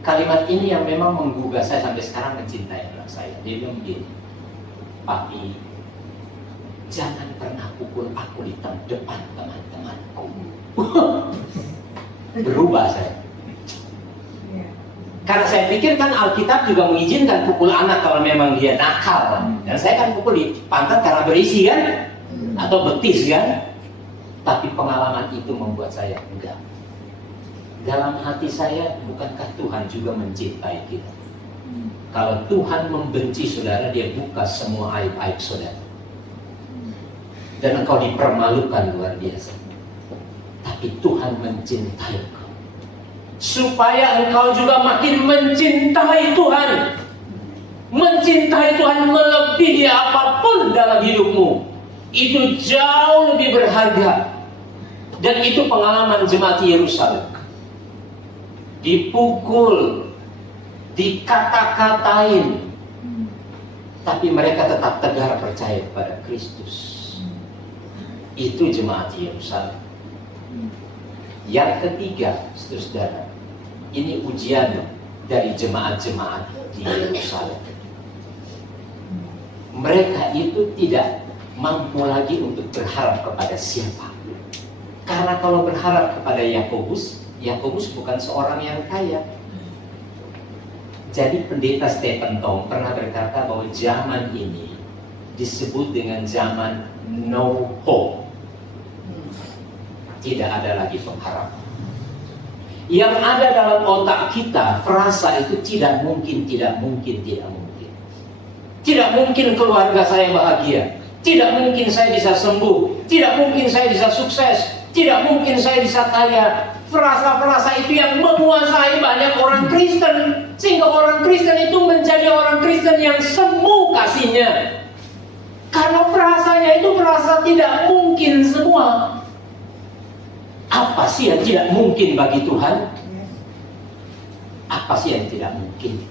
Kalimat ini yang memang menggugah saya sampai sekarang mencintai anak saya. Dia bilang begini, papi, jangan pernah pukul aku di depan teman-temanku. Berubah saya. Karena saya pikir kan Alkitab juga mengizinkan pukul anak kalau memang dia nakal. Dan saya kan pukul di pantat karena berisi kan? Atau betis kan? Tapi pengalaman itu membuat saya enggak. Dalam hati saya, bukankah Tuhan juga mencintai kita? Kalau Tuhan membenci saudara, dia buka semua aib-aib saudara. Dan engkau dipermalukan luar biasa. Tapi Tuhan mencintai engkau. Supaya engkau juga makin mencintai Tuhan. Mencintai Tuhan melebihi apapun dalam hidupmu. Itu jauh lebih berharga. Dan itu pengalaman jemaat Yerusalem. Dipukul, dikata-katain, tapi mereka tetap tegar percaya kepada Kristus. Itu jemaat Yerusalem. Yang ketiga, saudara, ini ujian dari jemaat-jemaat di Yerusalem. Mereka itu tidak mampu lagi untuk berharap kepada siapa. Karena kalau berharap kepada Yakobus bukan seorang yang kaya. Jadi pendeta Stephen Tong pernah berkata bahwa zaman ini disebut dengan zaman no hope. Tidak ada lagi pengharapan. Yang ada dalam otak kita, frasa itu tidak mungkin. Tidak mungkin keluarga saya bahagia. Tidak mungkin saya bisa sembuh. Tidak mungkin saya bisa sukses. Tidak mungkin saya bisa kaya. Frasa-frasa itu yang menguasai banyak orang Kristen. Sehingga orang Kristen itu menjadi orang Kristen yang semu kasihnya. Karena frasanya itu frasa tidak mungkin semua. Apa sih yang tidak mungkin bagi Tuhan? Apa sih yang tidak mungkin?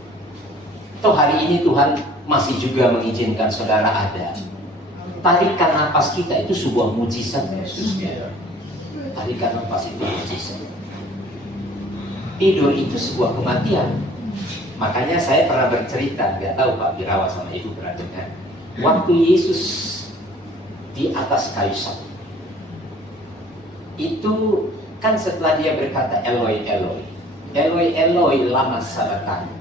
Toh hari ini Tuhan masih juga mengizinkan saudara ada. Tarikan napas kita itu sebuah mujizat, khususnya. Tarikan napas itu mujizat. Tidur itu sebuah kematian. Makanya saya pernah bercerita, nggak tahu Pak Birawa sama Ibu pernah dengar. Waktu Yesus di atas kayu salib, itu kan setelah dia berkata Eloi, Eloi, Eloi, Eloi, lama sabachthani.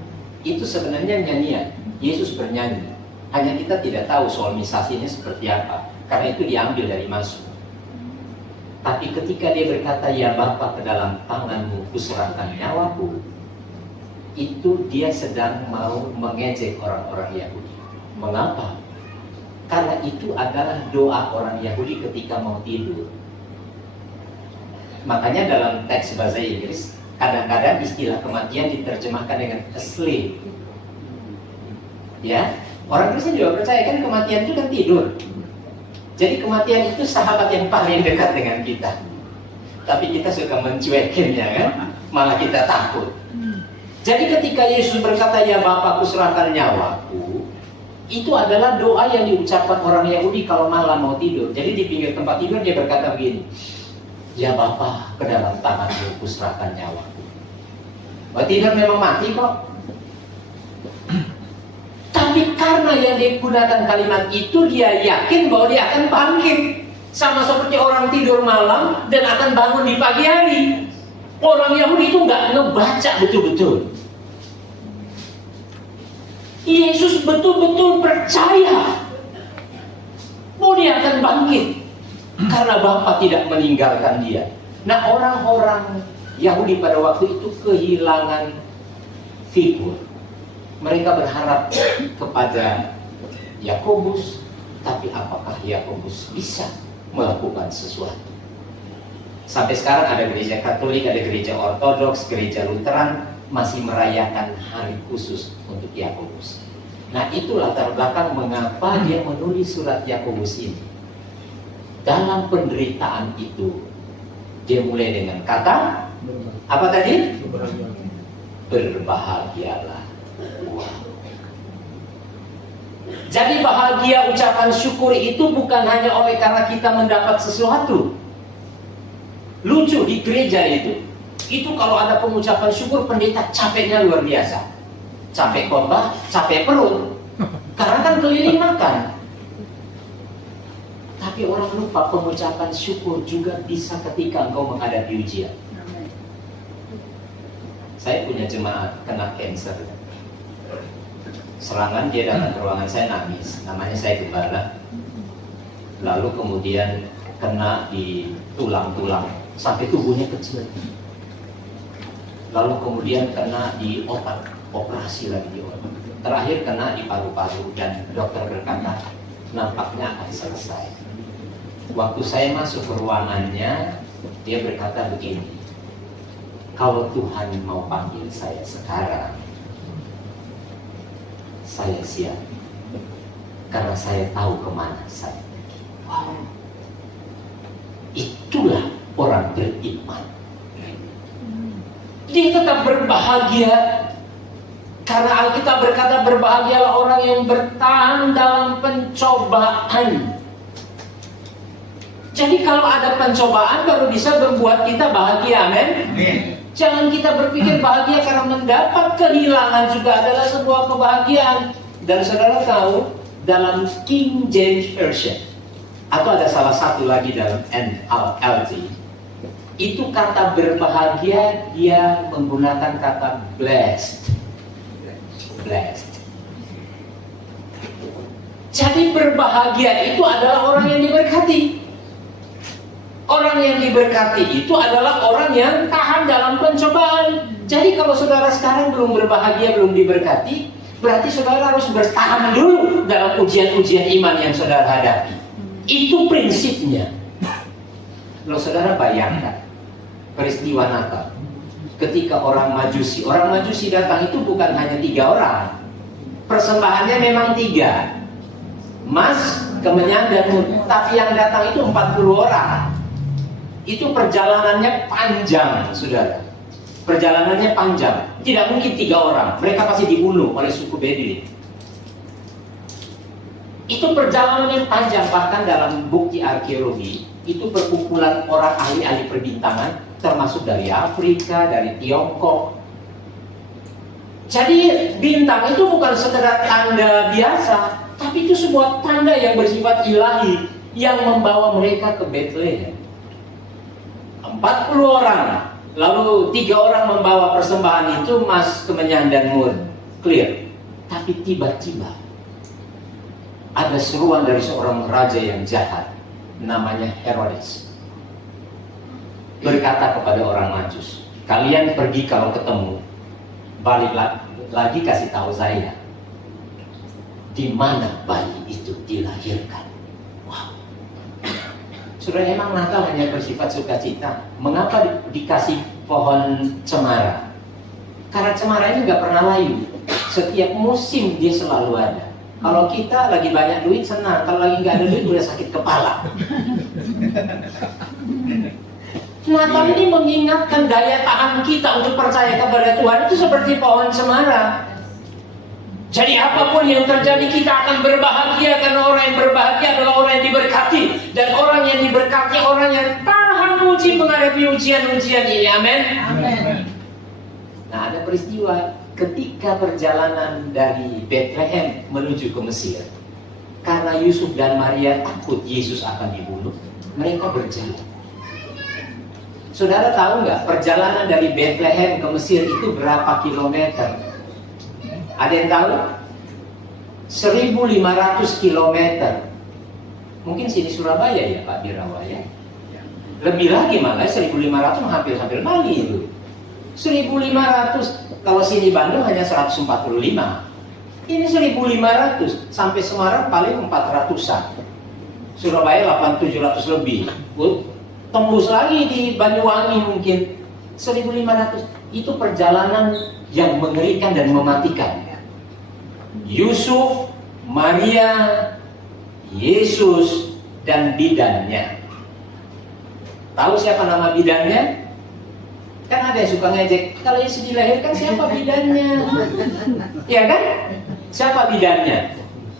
Itu sebenarnya nyanyian. Yesus bernyanyi. Hanya kita tidak tahu solmisasinya seperti apa. Karena itu diambil dari Mazmur. Tapi ketika dia berkata, ya Bapa, ke dalam tanganmu kuserahkan nyawaku, itu dia sedang mau mengejek orang-orang Yahudi. Mengapa? Karena itu adalah doa orang Yahudi ketika mau tidur. Makanya dalam teks bahasa Inggris, kadang-kadang istilah kematian diterjemahkan dengan asleep. Ya, orang Kristen juga percaya kan kematian itu kan tidur. Jadi kematian itu sahabat yang paling dekat dengan kita. Tapi kita suka mencuekinnya kan, malah kita takut. Jadi ketika Yesus berkata, ya Bapa, kuserahkan nyawaku, itu adalah doa yang diucapkan orang Yahudi kalau malam mau tidur. Jadi di pinggir tempat tidur dia berkata begini, ya Bapa, ke dalam tanganmu kuserahkan nyawaku. Oh, tidur memang mati kok. Tapi karena yang digunakan kalimat itu, dia yakin bahwa dia akan bangkit. Sama seperti orang tidur malam dan akan bangun di pagi hari. Orang Yahudi itu nggak ngebaca betul-betul. Yesus betul-betul percaya bahwa dia akan bangkit. Karena Bapa tidak meninggalkan dia. Nah, orang-orang Yahudi pada waktu itu kehilangan figur. Mereka berharap kepada Yakobus, tapi apakah Yakobus bisa melakukan sesuatu? Sampai sekarang ada gereja Katolik, ada gereja Ortodoks, gereja Lutheran masih merayakan hari khusus untuk Yakobus. Nah, itu latar belakang mengapa dia menulis surat Yakobus ini. Dalam penderitaan itu, dia mulai dengan kata apa tadi? Berbahagialah. Jadi bahagia ucapan syukur itu bukan hanya oleh karena kita mendapat sesuatu. Lucu di gereja itu kalau ada pengucapan syukur, pendeta capeknya luar biasa. Capek khotbah, capek perut. Karena kan keliling makan. Tapi orang lupa pengucapan syukur juga bisa ketika engkau menghadapi ujian. Saya punya jemaat kena cancer. Serangan, dia datang ke ruangan saya nangis. Namanya saya gembala. Lalu kemudian kena di tulang-tulang sampai tubuhnya kecil. Lalu kemudian kena di otak, operasi lagi di otak. Terakhir kena di paru-paru dan dokter berkata nampaknya akan selesai. Waktu saya masuk ke ruangannya, dia berkata begini, kalau Tuhan mau panggil saya sekarang, saya siap, karena saya tahu kemana saya pergi. Wow. Itulah orang beriman. Dia tetap berbahagia, karena Alkitab berkata berbahagialah orang yang bertahan dalam pencobaan. Jadi kalau ada pencobaan baru bisa membuat kita bahagia, amin? Jangan kita berpikir bahagia karena mendapat kehilangan juga adalah sebuah kebahagiaan. Dan saudara tahu, dalam King James Version, atau ada salah satu lagi dalam NLT, itu kata berbahagia dia menggunakan kata blessed. Blessed. Jadi berbahagia itu adalah orang yang diberkati. Orang yang diberkati itu adalah orang yang tahan dalam pencobaan. Jadi kalau saudara sekarang belum berbahagia, belum diberkati, berarti saudara harus bertahan dulu dalam ujian-ujian iman yang saudara hadapi. Itu prinsipnya. Kalau saudara bayangkan peristiwa Natal, ketika orang Majusi datang itu bukan hanya 3 orang. Persembahannya memang 3. Emas, kemenyan, dan mur. Tapi yang datang itu 40 orang. Itu perjalanannya panjang, saudara. Perjalanannya panjang. Tidak mungkin 3 orang. Mereka pasti dibunuh oleh suku Bedouin. Itu perjalanan yang panjang. Bahkan dalam bukti arkeologi, itu perkumpulan orang ahli-ahli perbintangan, termasuk dari Afrika, dari Tiongkok. Jadi bintang itu bukan sekedar tanda biasa, tapi itu sebuah tanda yang bersifat ilahi yang membawa mereka ke Bethlehem. 40 orang, lalu 3 orang membawa persembahan itu, emas, kemenyan, dan mur. Clear. Tapi tiba-tiba ada seruan dari seorang raja yang jahat, namanya Herodes. Berkata kepada orang Majus, kalian pergi kalau ketemu, balik lagi kasih tahu saya di mana bayi itu dilahirkan. Wow. Sudah emang Natal hanya bersifat sukacita. Mengapa dikasih pohon cemara? Karena cemara ini nggak pernah layu. Setiap musim dia selalu ada. Kalau kita lagi banyak duit senang, kalau lagi nggak ada duit udah sakit kepala. Natal ini mengingatkan daya tahan kita untuk percaya kepada Tuhan itu seperti pohon cemara. Jadi apapun yang terjadi kita akan berbahagia, karena orang yang berbahagia adalah orang yang diberkati. Dan orang yang diberkati orang yang tahan uji menghadapi ujian-ujian ini. Amin. Nah, ada peristiwa ketika perjalanan dari Bethlehem menuju ke Mesir. Karena Yusuf dan Maria takut Yesus akan dibunuh, mereka berjalan. Saudara tahu nggak perjalanan dari Bethlehem ke Mesir itu berapa kilometer? Ada yang tahu? 1.500 kilometer. Mungkin sini Surabaya ya Pak Birawa ya. Lebih lagi malah 1.500 hampir Bali itu. 1.500. Kalau sini Bandung hanya 145. Ini 1.500. Sampai Semarang paling 400-an. Surabaya 800-700 lebih. Tembus lagi di Banyuwangi mungkin 1.500. Itu perjalanan yang mengerikan dan mematikan. Yusuf, Maria, Yesus, dan bidannya. Tahu siapa nama bidannya? Kan ada yang suka ngejek, kalau Yesus dilahirkan siapa bidannya? Ya kan? Siapa bidannya?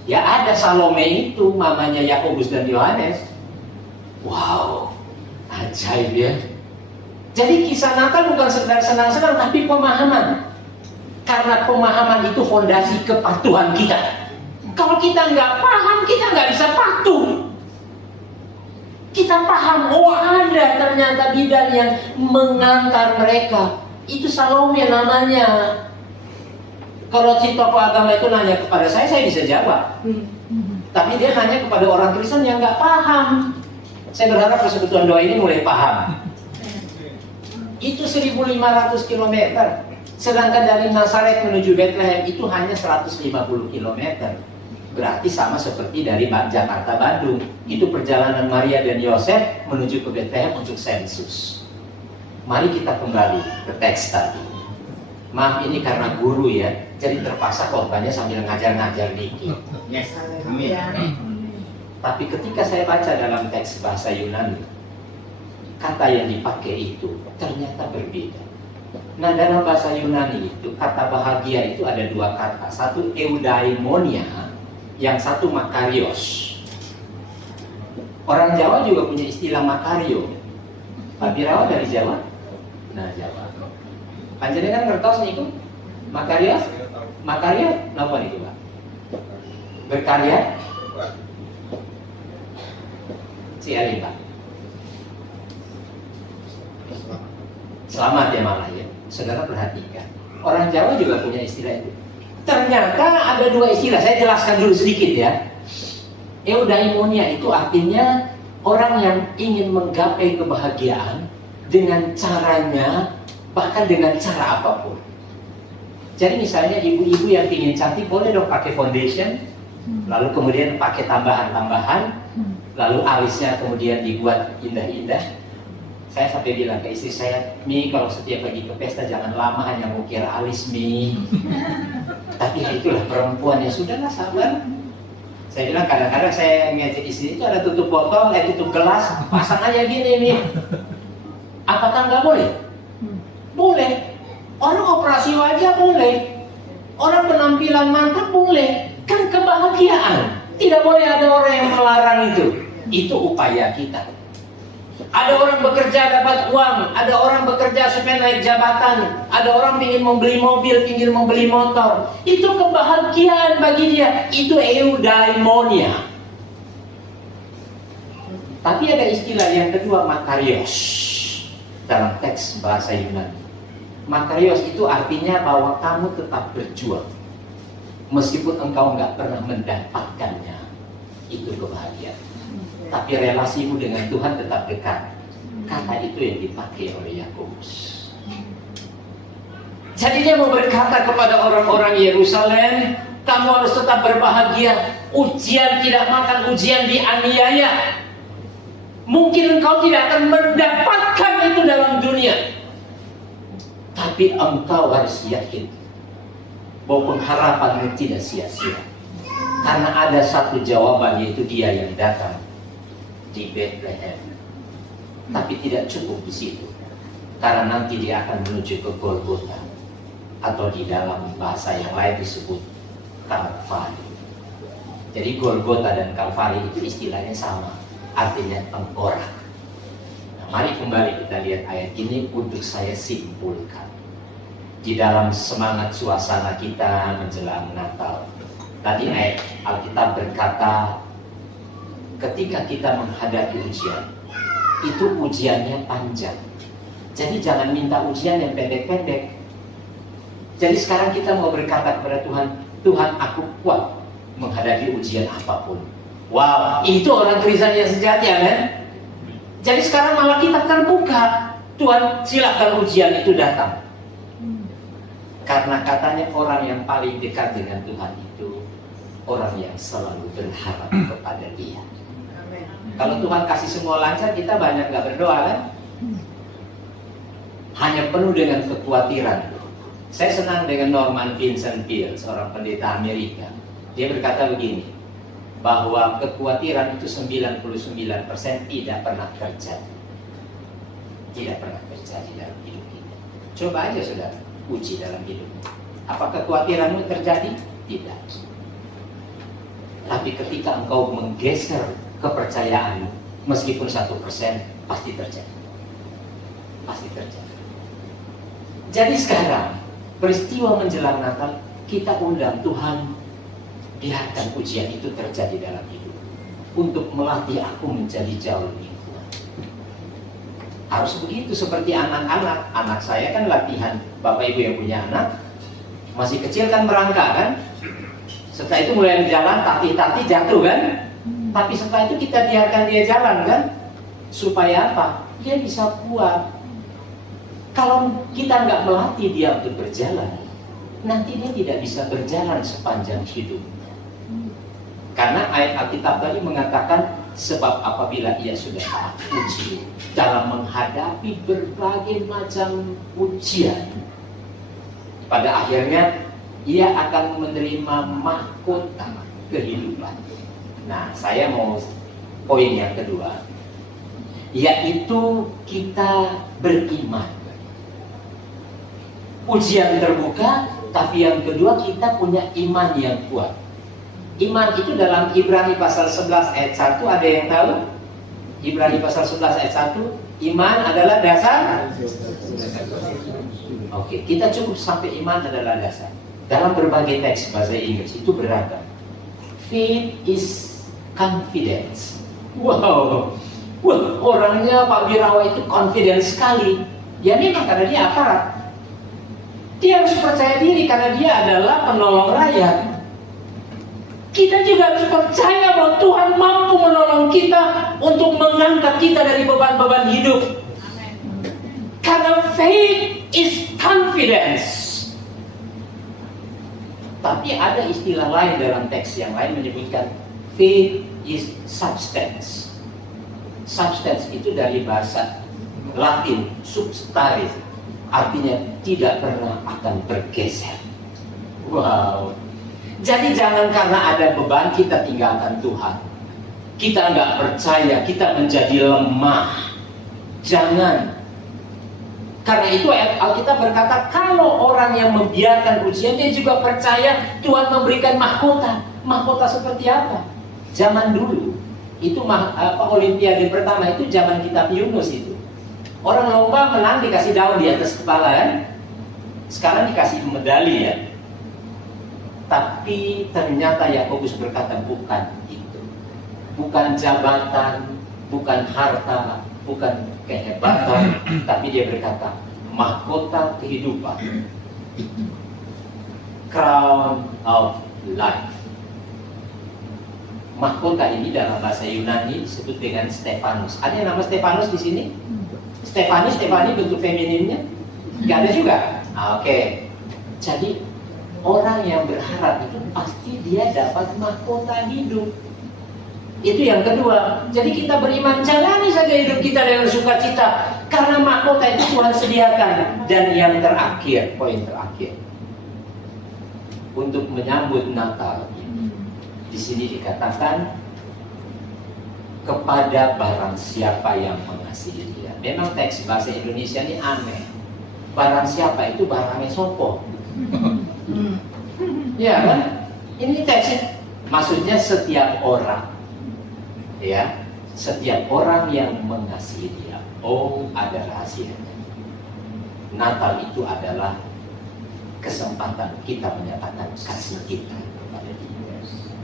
Ya ada Salome itu, mamanya Yakobus dan Yohanes. Wow, ajaib ya. Jadi kisah Natal bukan sekedar senang-senang, tapi pemahaman. Karena pemahaman itu fondasi kepatuhan kita. Kalau kita nggak paham, kita nggak bisa patuh. Kita paham, oh ada ternyata bidan yang mengantar mereka. Itu Salome namanya. Kalau si tokoh agama itu nanya kepada saya bisa jawab. Tapi dia nanya kepada orang Kristen yang nggak paham. Saya berharap persekutuan doa ini mulai paham. Itu 1.500 km. Sedangkan dari Nazaret menuju Bethlehem itu hanya 150 km. Berarti sama seperti dari Jakarta Bandung. Itu perjalanan Maria dan Yosef menuju ke Bethlehem untuk sensus. Mari kita kembali ke teks tadi. Maaf ini karena guru ya, jadi terpaksa khotbahnya sambil ngajar-ngajar dikit. Yes. Amin. Tapi ketika saya baca dalam teks bahasa Yunani, kata yang dipakai itu ternyata berbeda. Nah dalam bahasa Yunani itu, kata bahagia itu ada dua kata. Satu eudaimonia, yang satu makarios. Orang Jawa juga punya istilah makario. Pak Birawa dari Jawa? Nah Jawa. Panjenengan ngertos niku? Makarios? Makarya napa niku, Pak? Berkarya? Si Ali, Pak. Selamat ya malah ya. Saudara perhatikan. Orang Jawa juga punya istilah itu. Ternyata ada dua istilah. Saya jelaskan dulu sedikit ya. Eudaimonia itu artinya orang yang ingin menggapai kebahagiaan dengan caranya, bahkan dengan cara apapun. Jadi misalnya ibu-ibu yang ingin cantik boleh dong pakai foundation, lalu kemudian pakai tambahan-tambahan, lalu alisnya kemudian dibuat indah-indah. Saya sampai bilang ke istri saya, Mi kalau setiap pergi ke pesta jangan lama hanya ngukir alis Mi. Tapi ya itulah perempuan, ya sudahlah sabar. Saya bilang kadang-kadang saya ngejek istri itu ada tutup botol, tutup gelas, pasang aja gini nih. Apakah nggak boleh? Boleh. Orang operasi wajah boleh. Orang penampilan mantap boleh. Kan kebahagiaan. Tidak boleh ada orang yang melarang itu. Itu upaya kita. Ada orang bekerja dapat uang, ada orang bekerja supaya naik jabatan, ada orang ingin membeli mobil, ingin membeli motor. Itu kebahagiaan bagi dia. Itu eudaimonia. Tapi ada istilah yang kedua, makarios. Dalam teks bahasa Yunani, makarios itu artinya bahwa kamu tetap berjuang meskipun engkau nggak pernah mendapatkannya. Itu kebahagiaan. Tapi relasimu dengan Tuhan tetap dekat. Kata itu yang dipakai oleh Yakobus. Jadi dia mau berkata kepada orang-orang Yerusalem, kamu harus tetap berbahagia. Ujian tidak makan ujian dianiaya. Mungkin engkau tidak akan mendapatkan itu dalam dunia, tapi engkau harus yakin bahwa pengharapanmu tidak sia-sia. Karena ada satu jawaban, yaitu Dia yang datang di Bethlehem. Tapi tidak cukup di situ, karena nanti Dia akan menuju ke Golgota, atau di dalam bahasa yang lain disebut Kalvari. Jadi Golgota dan Kalvari itu istilahnya sama, artinya tengkorak. Nah, mari kembali kita lihat ayat ini untuk saya simpulkan di dalam semangat suasana kita menjelang Natal. Tadi ayat Alkitab berkata, ketika kita menghadapi ujian, itu ujiannya panjang. Jadi jangan minta ujian yang pendek-pendek. Jadi sekarang kita mau berkata kepada Tuhan, Tuhan aku kuat menghadapi ujian apapun. Wow, itu orang Kristen yang sejati, amen. Jadi sekarang malah kita terbuka. Tuhan silakan ujian itu datang. Karena katanya orang yang paling dekat dengan Tuhan itu orang yang selalu berharap kepada Dia. Kalau Tuhan kasih semua lancar, kita banyak gak berdoa kan? Hanya penuh dengan kekhawatiran. Saya senang dengan Norman Vincent Peale, seorang pendeta Amerika. Dia berkata begini, bahwa kekhawatiran itu 99% tidak pernah terjadi. Tidak pernah terjadi dalam hidup kita. Coba aja saudara, uji dalam hidupmu. Apa kekhawatiranmu terjadi? Tidak. Tapi ketika engkau menggeser kepercayaanmu, meskipun 1%, pasti terjadi. Pasti terjadi. Jadi sekarang, peristiwa menjelang Natal, kita undang Tuhan, biarkan ujian itu terjadi dalam hidup, untuk melatih aku menjadi jauh lebih kuat. Harus begitu, seperti anak-anak. Anak saya kan latihan, Bapak Ibu yang punya anak, masih kecil kan merangkak kan. Setelah itu mulai jalan, tati-tati jatuh kan. Tapi setelah itu kita biarkan dia jalan kan. Supaya apa? Dia bisa kuat. Kalau kita nggak melatih dia untuk berjalan, nanti dia tidak bisa berjalan sepanjang hidupnya. Karena ayat Alkitab tadi mengatakan, sebab apabila ia sudah uji dalam menghadapi berbagai macam ujian, pada akhirnya ia akan menerima mahkota kehidupan. Nah, saya mau poin yang kedua, yaitu kita beriman. Ujian terbuka, tapi yang kedua kita punya iman yang kuat. Iman itu dalam Ibrani pasal 11 ayat 1, ada yang tahu? Ibrani pasal 11 ayat 1, iman adalah dasar. Oke, kita cukup sampai iman adalah dasar. Dalam berbagai teks bahasa Inggris itu beragam. Faith is confidence. Wow, wah, orangnya Pak Wirawa itu confident sekali. Ya memang karena dia aparat. Dia harus percaya diri karena dia adalah penolong rakyat. Kita juga harus percaya bahwa Tuhan mampu menolong kita untuk mengangkat kita dari beban-beban hidup. Karena faith is confidence. Tapi ada istilah lain dalam teks yang lain menyebutkan faith is substance. Substance itu dari bahasa Latin, substare, artinya tidak pernah akan bergeser. Wow. Jadi jangan karena ada beban kita tinggalkan Tuhan. Kita nggak percaya, kita menjadi lemah. Jangan. Karena itu Alkitab berkata, kalau orang yang membiarkan ujian, dia juga percaya Tuhan memberikan mahkota. Mahkota seperti apa? Zaman dulu, itu Olimpiade pertama itu zaman kitab Yunus itu. Orang lomba menang dikasih daun di atas kepala kan? Sekarang dikasih medali ya. Tapi ternyata Yakobus berkata bukan itu. Bukan jabatan, bukan harta, bukan kehebatan, tapi dia berkata mahkota kehidupan. Crown of life. Mahkota ini dalam bahasa Yunani disebut dengan Stefanus. Ada yang nama Stefanus di sini? Stefani bentuk femininnya? Gak ada juga? Oke. Jadi orang yang berharap itu pasti dia dapat mahkota hidup. Itu yang kedua. Jadi kita beriman, jalani saja hidup kita dengan sukacita, karena mahkota itu Tuhan sediakan. Dan yang terakhir, poin terakhir, untuk menyambut Natal ini, di sini dikatakan kepada barang siapa yang mengasihi dia. Memang teks bahasa Indonesia ini aneh. Barang siapa itu barangnya sopo. Ya kan? Ini teksnya maksudnya setiap orang. Ya, setiap orang yang mengasihi dia. Oh, ada rahasianya. Natal itu adalah kesempatan kita menyatakan kasih kita kepada dia.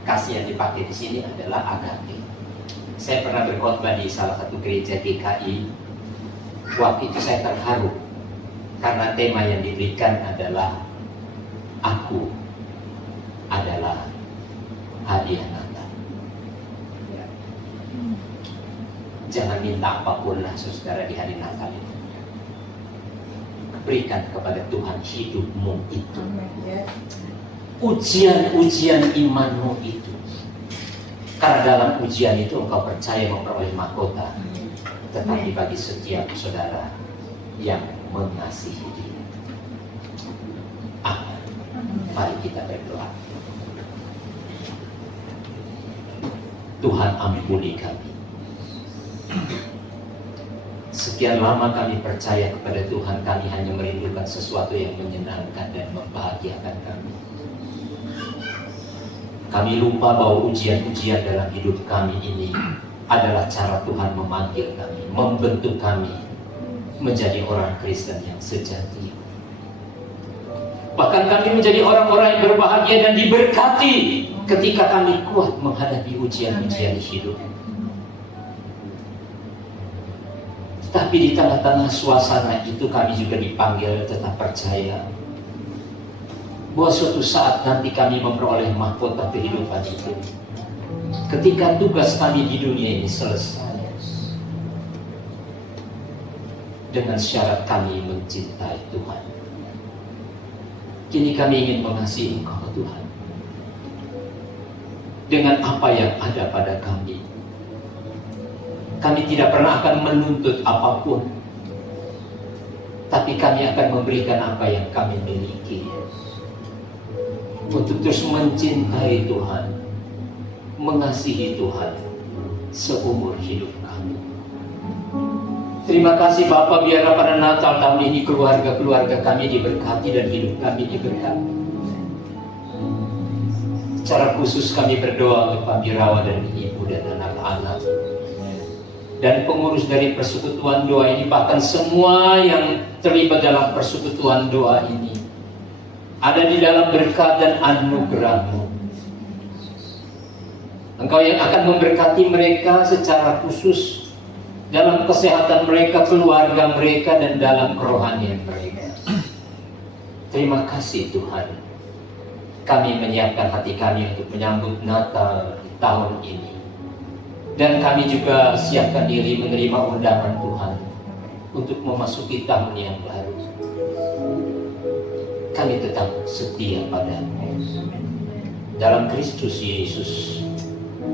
Kasih yang dipakai di sini adalah agape. Saya pernah berkhotbah di salah satu gereja GKI. Waktu itu saya terharu karena tema yang diberikan adalah aku adalah hadiah Natal. Jangan minta apapun lah saudara di hari Natal itu. Berikan kepada Tuhan hidupmu itu. Ujian-ujian imanmu itu. Karena dalam ujian itu engkau percaya memperoleh mahkota. Tetapi bagi setiap saudara yang mengasihi dia. Amin. Mari kita berdoa. Tuhan ampuni kami. Sekian lama kami percaya kepada Tuhan, kami hanya merindukan sesuatu yang menyenangkan dan membahagiakan kami. Kami lupa bahwa ujian-ujian dalam hidup kami ini adalah cara Tuhan memanggil kami, membentuk kami menjadi orang Kristen yang sejati. Bahkan kami menjadi orang-orang yang berbahagia dan diberkati ketika kami kuat menghadapi ujian-ujian hidup. Tapi di tengah-tengah suasana itu kami juga dipanggil tetap percaya bahwa suatu saat nanti kami memperoleh mahkota kehidupan itu. Ketika tugas kami di dunia ini selesai, dengan syarat kami mencintai Tuhan. Kini kami ingin mengasihi Engkau Tuhan dengan apa yang ada pada kami. Kami tidak pernah akan menuntut apapun, tapi kami akan memberikan apa yang kami miliki untuk terus mencintai Tuhan, mengasihi Tuhan seumur hidup kami. Terima kasih Bapa, biarlah pada Natal tahun ini keluarga-keluarga kami diberkati dan hidup kami diberkati. Secara khusus kami berdoa untuk Pak Birawa dan Ibu dan anak-anak dan pengurus dari persekutuan doa ini, bahkan semua yang terlibat dalam persekutuan doa ini ada di dalam berkat dan anugerah-Mu. Engkau yang akan memberkati mereka secara khusus dalam kesehatan mereka, keluarga mereka, dan dalam kerohanian mereka. Terima kasih Tuhan. Kami menyiapkan hati kami untuk menyambut Natal di tahun ini. Dan kami juga siapkan diri menerima undangan Tuhan untuk memasuki tahun yang baru. Kami tetap setia padamu. Dalam Kristus Yesus,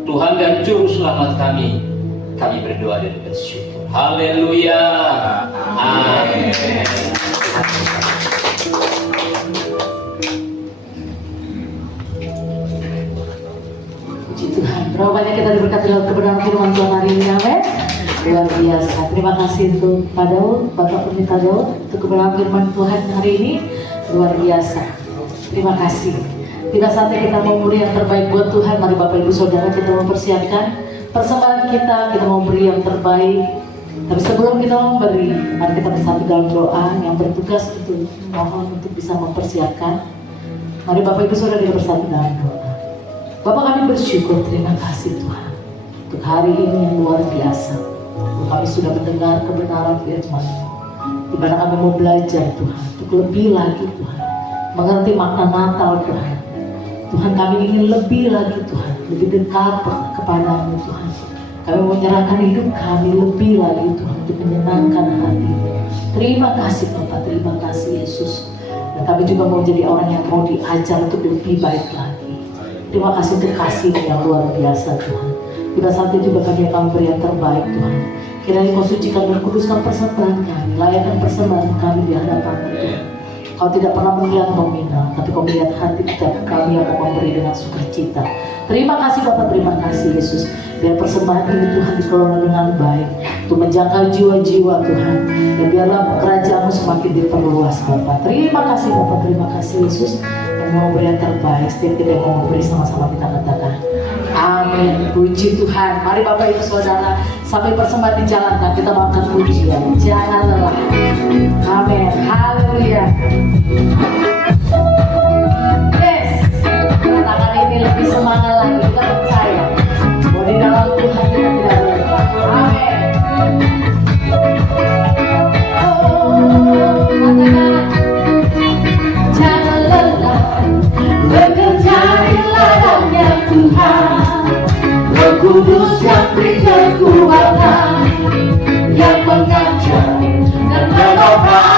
Tuhan dan Juru Selamat kami berdoa dan bersyukur. Haleluya. Amin. Puji Tuhan, berapa banyak kita diberkati dalam kebenaran firman Tuhan hari ini, amin. Luar biasa. Terima kasih untuk Pak Daud, Bapak Pendeta Daud, untuk kebenaran firman Tuhan hari ini. Luar biasa. Terima kasih. Tidak saatnya kita mau beri yang terbaik buat Tuhan. Mari Bapak Ibu Saudara kita mempersiapkan persembahan kita mau beri yang terbaik. Tapi sebelum kita memberi, mari kita bersatu dalam doa yang bertugas untuk mohon untuk bisa mempersiapkan. Mari Bapak Ibu Saudara kita bersatu dalam doa. Bapak, kami bersyukur, terima kasih Tuhan untuk hari ini yang luar biasa. Kami sudah mendengar kebenaran firman, di mana kami mau belajar Tuhan untuk lebih lagi Tuhan mengerti makna Natal Tuhan. Tuhan, kami ingin lebih lagi Tuhan, lebih dekat kepadamu Tuhan. Kami menyerahkan hidup kami lebih lagi Tuhan untuk menyenangkan hati. Terima kasih Bapak, terima kasih Yesus. Dan kami juga mau jadi orang yang mau diajar untuk lebih baik lagi. Terima kasih untuk kasih yang luar biasa Tuhan. Pada saat itu juga kami akan beri yang terbaik Tuhan. Kiranya Kau sucikan dan kuduskan persembahan kami, layakkan persembahan kami di hadapan Tuhan. Kau tidak pernah melihat nominal, tapi Kau melihat hati kami yang mau memberi dengan sukacita. Terima kasih Bapak, terima kasih Yesus. Biar persembahan ini Tuhan dikelola dengan baik untuk menjangkau jiwa-jiwa Tuhan. Dan biarlah kerajaan-Mu semakin diperluas Bapak. Terima kasih Bapak, terima kasih Yesus. Yang mau memberi yang terbaik, setiap kita yang mau memberi sama-sama kita katakan amin. Puji Tuhan. Mari Bapak Ibu Saudara, sampai persembahan dijalankan, kita makan pujian. Jangan lelah. Amin. Haleluya. Yes. Katakan ini lebih semangat lagi. Kita percaya bahwa di dalam Tuhan kita tidak lelah. Amin. Oh, katakan jangan lelah bekerja di ladangnya Tuhan. Roh Kudus yang beri kekuatan, yang mengajar dan menopang.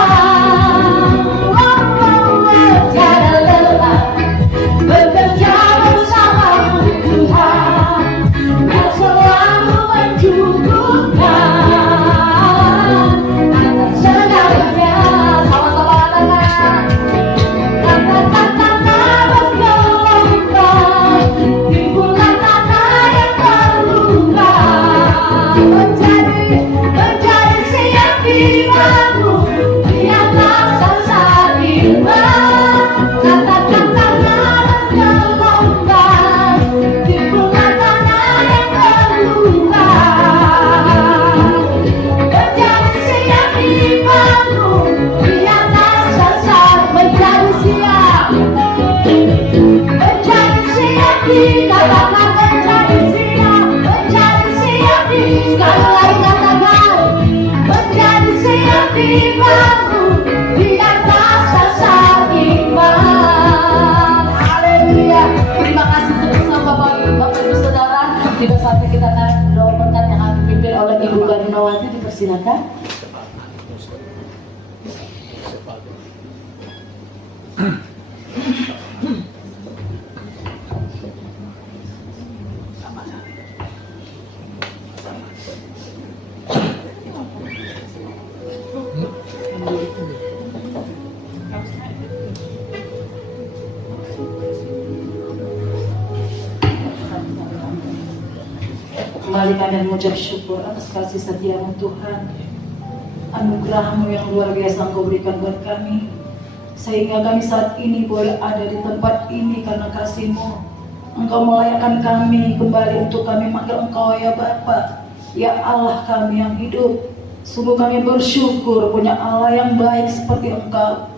Jangan lelah bekerja bersama Tuhan, yang selalu mencukupkan atas segalanya. Sama-sama katakan, kata-kata bergelombang, timbulan tanah yang terluka. firman-Mu di atas dasar iman. Haleluya. Terima kasih untuk bersama Bapak Ibu Saudara. Tiba saatnya kita naik doa berkat yang akan dipimpin oleh Ibu Gadinawati. Dipersilakan. Kembali kami mengucap syukur atas kasih setia-Mu Tuhan, anugerah-Mu yang luar biasa Engkau berikan buat kami, sehingga kami saat ini boleh ada di tempat ini karena kasih-Mu. Engkau melayakkan kami kembali untuk kami manggil Engkau ya Bapa, ya Allah kami yang hidup. Sungguh kami bersyukur punya Allah yang baik seperti Engkau,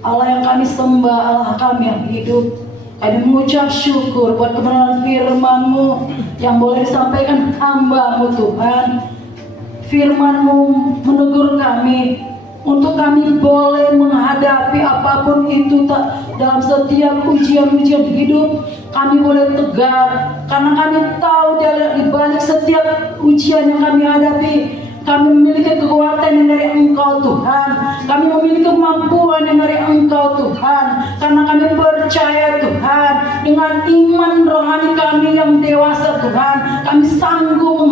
Allah yang kami sembah, Allah kami yang hidup. Kami mengucap syukur buat kebenaran firman-Mu yang boleh disampaikan hamba-Mu Tuhan. Firman-Mu menegur kami untuk kami boleh menghadapi apapun itu dalam setiap ujian-ujian hidup. Kami boleh tegar karena kami tahu di balik setiap ujian yang kami hadapi, kami memiliki kekuatan yang dari Engkau Tuhan. Kami memiliki kemampuan yang dari Engkau Tuhan. Karena kami percaya Tuhan, dengan iman rohani kami yang dewasa Tuhan, kami sanggup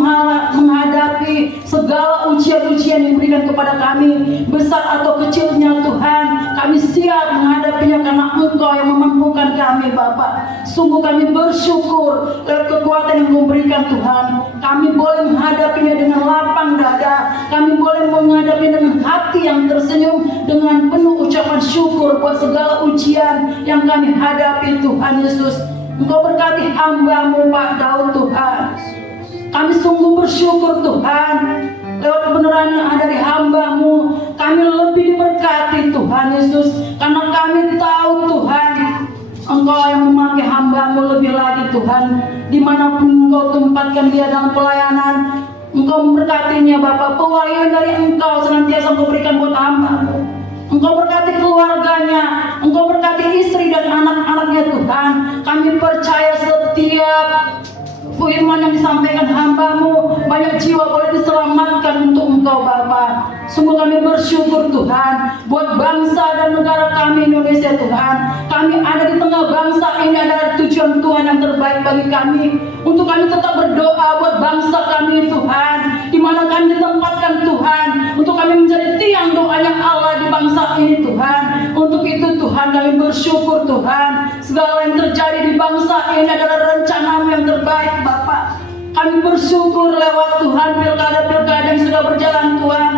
menghadapi segala ujian-ujian yang diberikan kepada kami, besar atau kecilnya Tuhan. Kami siap menghadapinya karena Engkau yang memampukan kami Bapa. Sungguh kami bersyukur lewat kekuatan yang Engkau berikan Tuhan. Kami boleh menghadapinya dengan lapang dada. Kami boleh menghadapi dengan hati yang tersenyum, dengan penuh ucapan syukur buat segala ujian yang kami hadapi Tuhan Yesus. Engkau berkati hamba-Mu Pak Daud Tuhan. Kami sungguh bersyukur Tuhan, lewat kebenaran yang ada di hamba-Mu, kami lebih diberkati Tuhan Yesus. Karena kami tahu Tuhan, Engkau yang memakai hamba-Mu lebih lagi Tuhan. Dimanapun Engkau tempatkan dia dalam pelayanan, Engkau memberkatinya Bapak. Pewahyuan dari Engkau senantiasa Engkau berikan buat hamba-Mu. Engkau berkati keluarganya, Engkau berkati istri dan anak-anaknya Tuhan. Kami percaya setiap firman yang disampaikan hamba-Mu, banyak jiwa boleh diselamatkan untuk Engkau Bapa. Sungguh kami bersyukur Tuhan buat bangsa dan negara kami Indonesia Tuhan. Kami ada di tengah bangsa ini adalah tujuan Tuhan yang terbaik bagi kami. Untuk kami tetap berdoa buat bangsa kami Tuhan, di mana kami ditempatkan Tuhan, untuk kami menjadi tiang doanya Allah di bangsa ini Tuhan. Untuk itu Tuhan kami bersyukur Tuhan, segala yang terjadi di bangsa ini adalah rencana-Mu yang terbaik Bapak. Kami bersyukur lewat Tuhan pilkada-pilkada yang sudah berjalan Tuhan.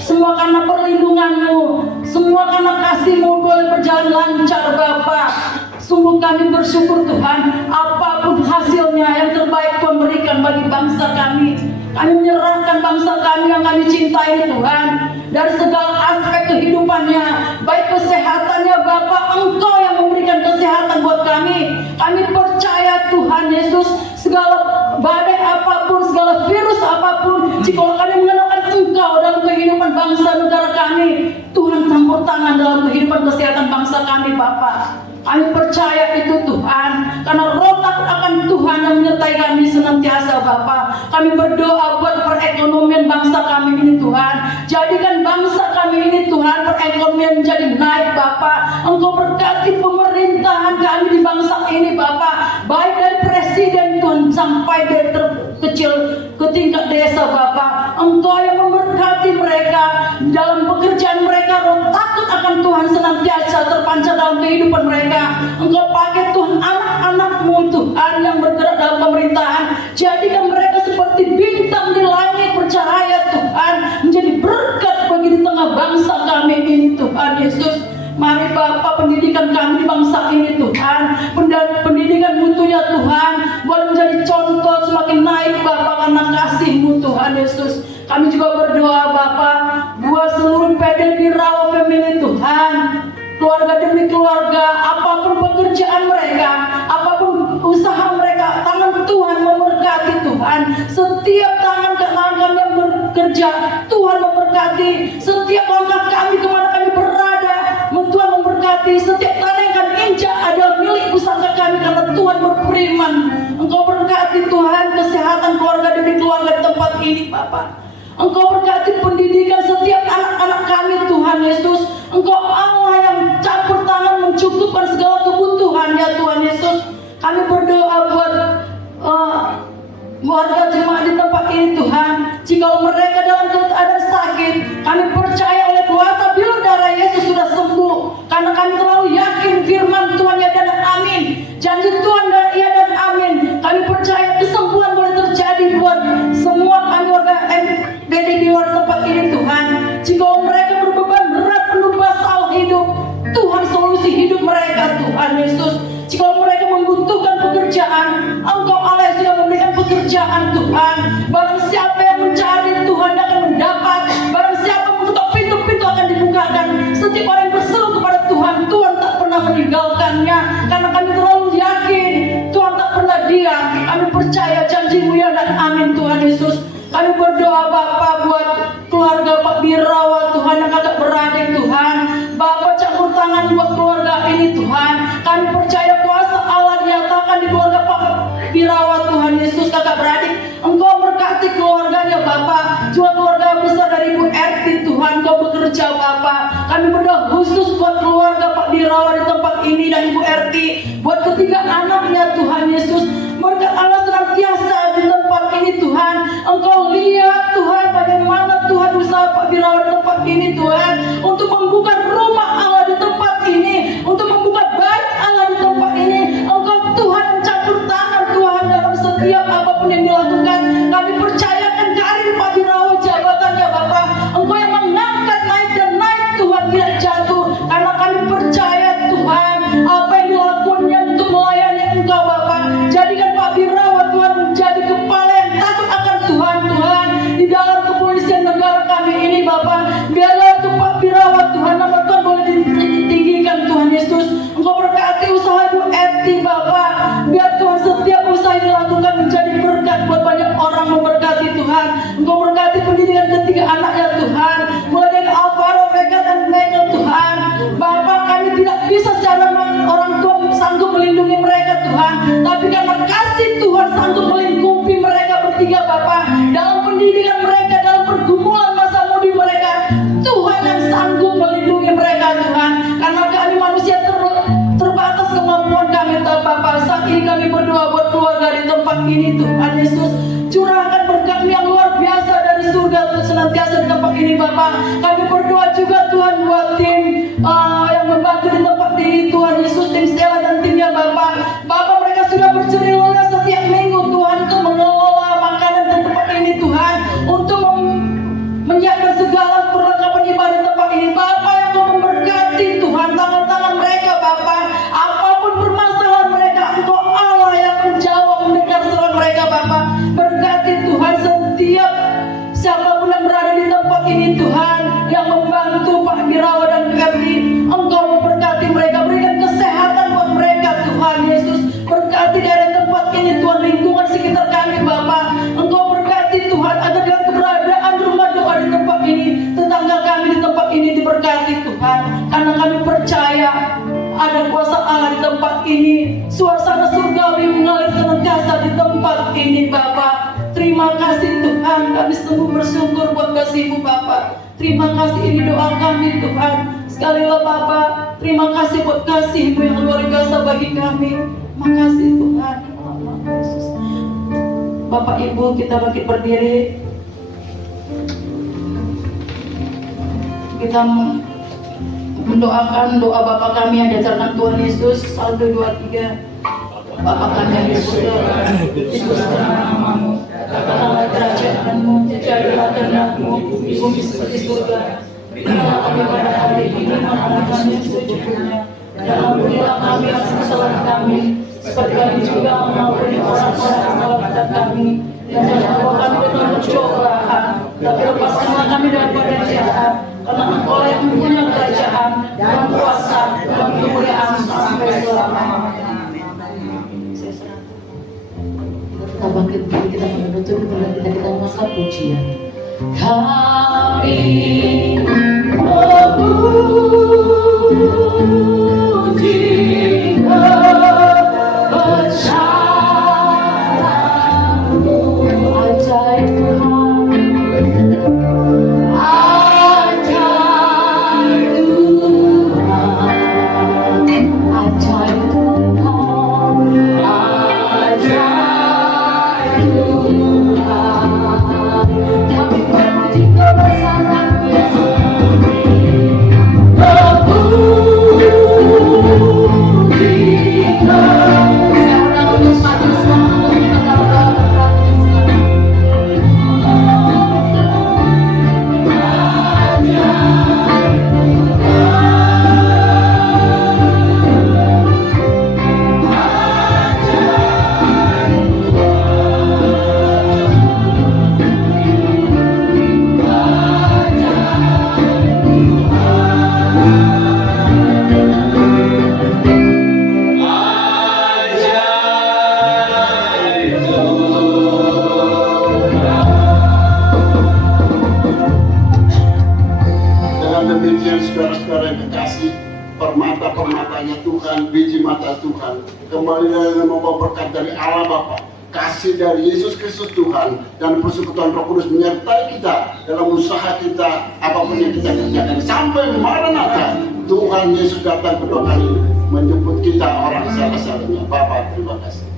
Semua karena perlindungan-Mu, semua karena kasih-Mu boleh berjalan lancar Bapak. Sungguh kami bersyukur Tuhan, apapun hasilnya yang terbaik Tuhan berikan bagi bangsa kami. Kami menyerahkan bangsa kami yang kami cintai Tuhan, dari segala aspek kehidupannya, baik kesehatannya Bapak, Engkau yang memberikan kesehatan buat kami. Kami percaya Tuhan Yesus, segala badai apapun, segala virus apapun, jika kami mengenalkan Engkau dalam kehidupan bangsa negara kami, Tuhan campur tangan dalam kehidupan kesehatan bangsa kami Bapak. Kami percaya itu Tuhan, karena roh takut akan Tuhan yang menyertai kami senantiasa Bapa. Kami berdoa buat perekonomian bangsa kami ini Tuhan. Jadikan bangsa kami ini Tuhan perekonomian menjadi naik Bapa. Engkau berkati pemerintahan kami di bangsa ini Bapa, baik dari presiden Tuhan sampai dari terkecil ke tingkat desa Bapa. Engkau yang memberkati mereka dalam pekerjaan mereka. Roh takut akan Tuhan senantiasa terpancar dalam kehidupan mereka. Engkau pakai Tuhan anak-anak-Mu Tuhan yang bergerak dalam pemerintahan. Jadikan mereka seperti bintang di langit bercahaya Tuhan, menjadi berkat bagi di tengah bangsa kami ini Tuhan Yesus. Mari Bapak, pendidikan kami di bangsa ini Tuhan, pendidikan mutunya Tuhan boleh menjadi contoh semakin naik Bapak karena kasih-Mu Tuhan Yesus. Kami juga berdoa Bapak buat seluruh PDP Rawa Family Tuhan, keluarga demi keluarga, apapun pekerjaan mereka, apapun usaha mereka, tangan Tuhan memberkati Tuhan. Setiap tangan kami yang bekerja. Tuhan memberkati setiap langkah kami kemana kami berada. Tuhan memberkati setiap tanah yang kami injak adalah milik pusaka kami karena Tuhan berfirman. Engkau berkati Tuhan kesehatan keluarga demi keluarga di tempat ini Bapak. Engkau berkati pendidikan setiap anak-anak kami Tuhan Yesus. Engkau Allah yang campur tangan mencukupkan segala kebutuhan ya Tuhan Yesus. Kami berdoa buat warga jemaat di tempat ini Tuhan. Jika mereka dalam keadaan sakit, kami percaya oleh kuasa biru darah Yesus sudah sembuh. Karena kami terlalu yakin firman Tuhan ya dan amin. Janji Tuhan ya dan amin. Kami percaya kesembuhan boleh terjadi buat semua kami warga MBD di luar tempat ini Tuhan. Jika mereka berbeban berat penuh masalah hidup, Tuhan solusi hidup mereka Tuhan Yesus. Jika mereka membutuhkan pekerjaan, Engkau Allah yang sudah memberikan pekerjaan Tuhan. Barang siapa yang mencari Tuhan akan mendapat. Barang siapa mengetuk pintu-pintu akan dibukakan. Setiap orang yang berseru kepada Tuhan, Tuhan tak pernah meninggalkannya. Karena kami terlalu yakin Tuhan tak pernah diam. Kami percaya janji-Mu ya dan amin Tuhan Yesus. Kami berdoa Bapak buat keluarga Pak Birawa Tuhan yang agak beradik Tuhan. Bapak campur tangan buat keluarga ini Tuhan. Kami percaya kuasa Allah dinyatakan di keluarga Pak Birawa Tuhan Yesus kakak beradik. Engkau berkati keluarganya Bapak. Juga keluarga besar dari Ibu Erti Tuhan. Engkau bekerja Bapak. Kami berdoa khusus buat keluarga Pak Birawa di tempat ini dan Ibu Erti. Buat ketiga anaknya Tuhan Yesus. Berkat Allah senantiasa di tempat ini Tuhan. Engkau lihat Tuhan bagaimana Tuhan usaha Pak Birawa di tempat ini Tuhan. Untuk membuka rumah Allah di tempat ini. Untuk membuka bait Allah di tempat ini. Engkau Tuhan mencampur tangan Tuhan dalam setiap apapun yang dilakukan. Kami percayakan karir Pak Birawa jabatannya Bapak. Engkau yang mengangkat naik dan naik Tuhan tidak jatuh. Karena kami percaya Tuhan apa yang dilakukannya untuk melayani Engkau Bapak. Jadikan Pak Birawa Tuhan menjadi kepala yang takut akan Tuhan Tuhan di dalam kepolisian negara kami ini Bapak. Biarlah untuk Pak Birawa Tuhan nama Tuhan boleh ditinggikan Tuhan Yesus. Engkau berkati usaha Bu Eti Bapak. Biar Tuhan setiap usaha yang dilakukan menjadi berkat buat banyak orang memberkati Tuhan. Engkau berkati pendidikan ketiga anaknya Tuhan. Mulai dari Alvaro, Vega dan Michael Tuhan. Bapak kami tidak bisa secara orang tua sanggup melindungi mereka Tuhan. Tapi karena kasih Tuhan sanggup melingkupi mereka bertiga Bapak. Dalam pendidikan mereka, dalam pergumulan masa mudi mereka. Tuhan yang sanggup melindungi mereka Tuhan. Karena kami manusia terbatas kemampuan kami Bapak. Saat ini kami berdoa buat keluarga di tempat ini Tuhan Yesus. Curahkan berkat yang luar biasa dari surga untuk senantiasa di tempat ini Bapak. Kami berdoa juga Tuhan buat tim yang membantu di tempat ini Tuhan Yesus. Tim Stella dan timnya Bapak. Bapak mereka sudah berjerih lelah setiap minggu Tuhan untuk mengelola makanan di tempat ini Tuhan. Untuk menyiapkan segala perlengkapan ibadah di tempat ini Bapak yang mau memberkati Tuhan tangan-tangan mereka Bapak. Apapun permasalahan mereka Engkau Allah yang menjawab mendengar seruan mereka Bapak. Berkati Tuhan setiap siapapun yang berada di tempat ini Tuhan yang membantu Pak Birawa dan Ferdi. Engkau memberkati mereka, berikan kesehatan buat mereka Tuhan Yesus. Berkati daerah tempat ini Tuhan, lingkungan sekitar kami Bapak. Engkau berkati Tuhan agar dengan keberadaan rumah doa di tempat ini, tetangga kami di tempat ini diberkati Tuhan. Karena kami percaya ada kuasa Allah di tempat ini. Suasana surgawi mengalir senantiasa di tempat ini Bapak. Terima kasih Tuhan, kami sungguh bersyukur buat kasih-Mu Bapak. Terima kasih, ini doa kami Tuhan. Sekali lagi Bapak, terima kasih buat kasih-Mu yang luar biasa bagi kami. Makasih Tuhan. Bapak Ibu kita bangkit berdiri. Kita mendoakan doa Bapa kami yang diajarkan Tuhan Yesus. 1, 2, 3. Bapa kami yang di surga, dikuduskanlah namamu, datanglah kerajaan-Mu, jadilah kehendak-Mu di bumi seperti surga. Berikanlah kami pada hari ini makanan kami yang secukupnya, dan ampunilah kami atas kesalahan kami, seperti kami juga mengampuni orang-orang yang salah pada kami. Dan jangan bawa kami ke dalam pencobaan, tapi lepaskanlah kami daripada jahat. Karena Engkau yang mempunyai kerajaan dan kuasa dan kemuliaan sampai selama-lamanya. Kita bangkit diri, kita menuntut kepada kita masa pujian. kami memuji kebesaran-Mu. Ajaib Tuhan, ajaib Tuhan, ajaib Tuhan, ajaib Tuhan. Kami memuji kebesaran-Mu, Yesus. Memuji kebesaran-Mu. Maju semua kita dalam Dengan demikian saudara-saudara yang kekasih, permata-permatanya Tuhan, biji mata Tuhan, kembali dengan membawa berkat dari Allah Bapa, kasih dari Yesus Kristus Tuhan, dan persekutuan Roh Kudus menyertai kita dalam usaha kita, apapun yang kita kerjakan sampai Maranatha. Tuhan Yesus datang kedua kali menjemput kita orang salah-salahnya. Bapa, terima kasih.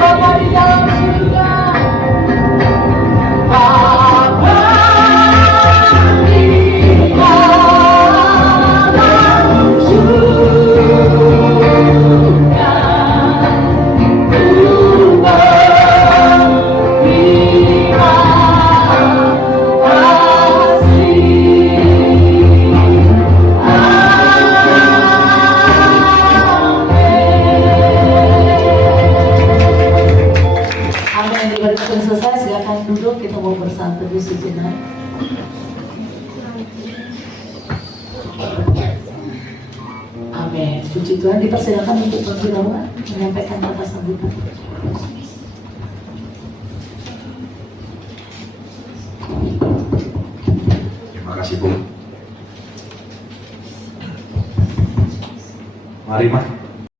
Bapa di dalam surga, Bapa di dalam surga, Ku menerima Amin. Ibadah sudah selesai, silakan duduk, kita mau bersatu di sejenak. Amin. Puji Tuhan, dipersilakan untuk Bang menyampaikan kata sambutan. Terima kasih, Bung. Mari, Mas.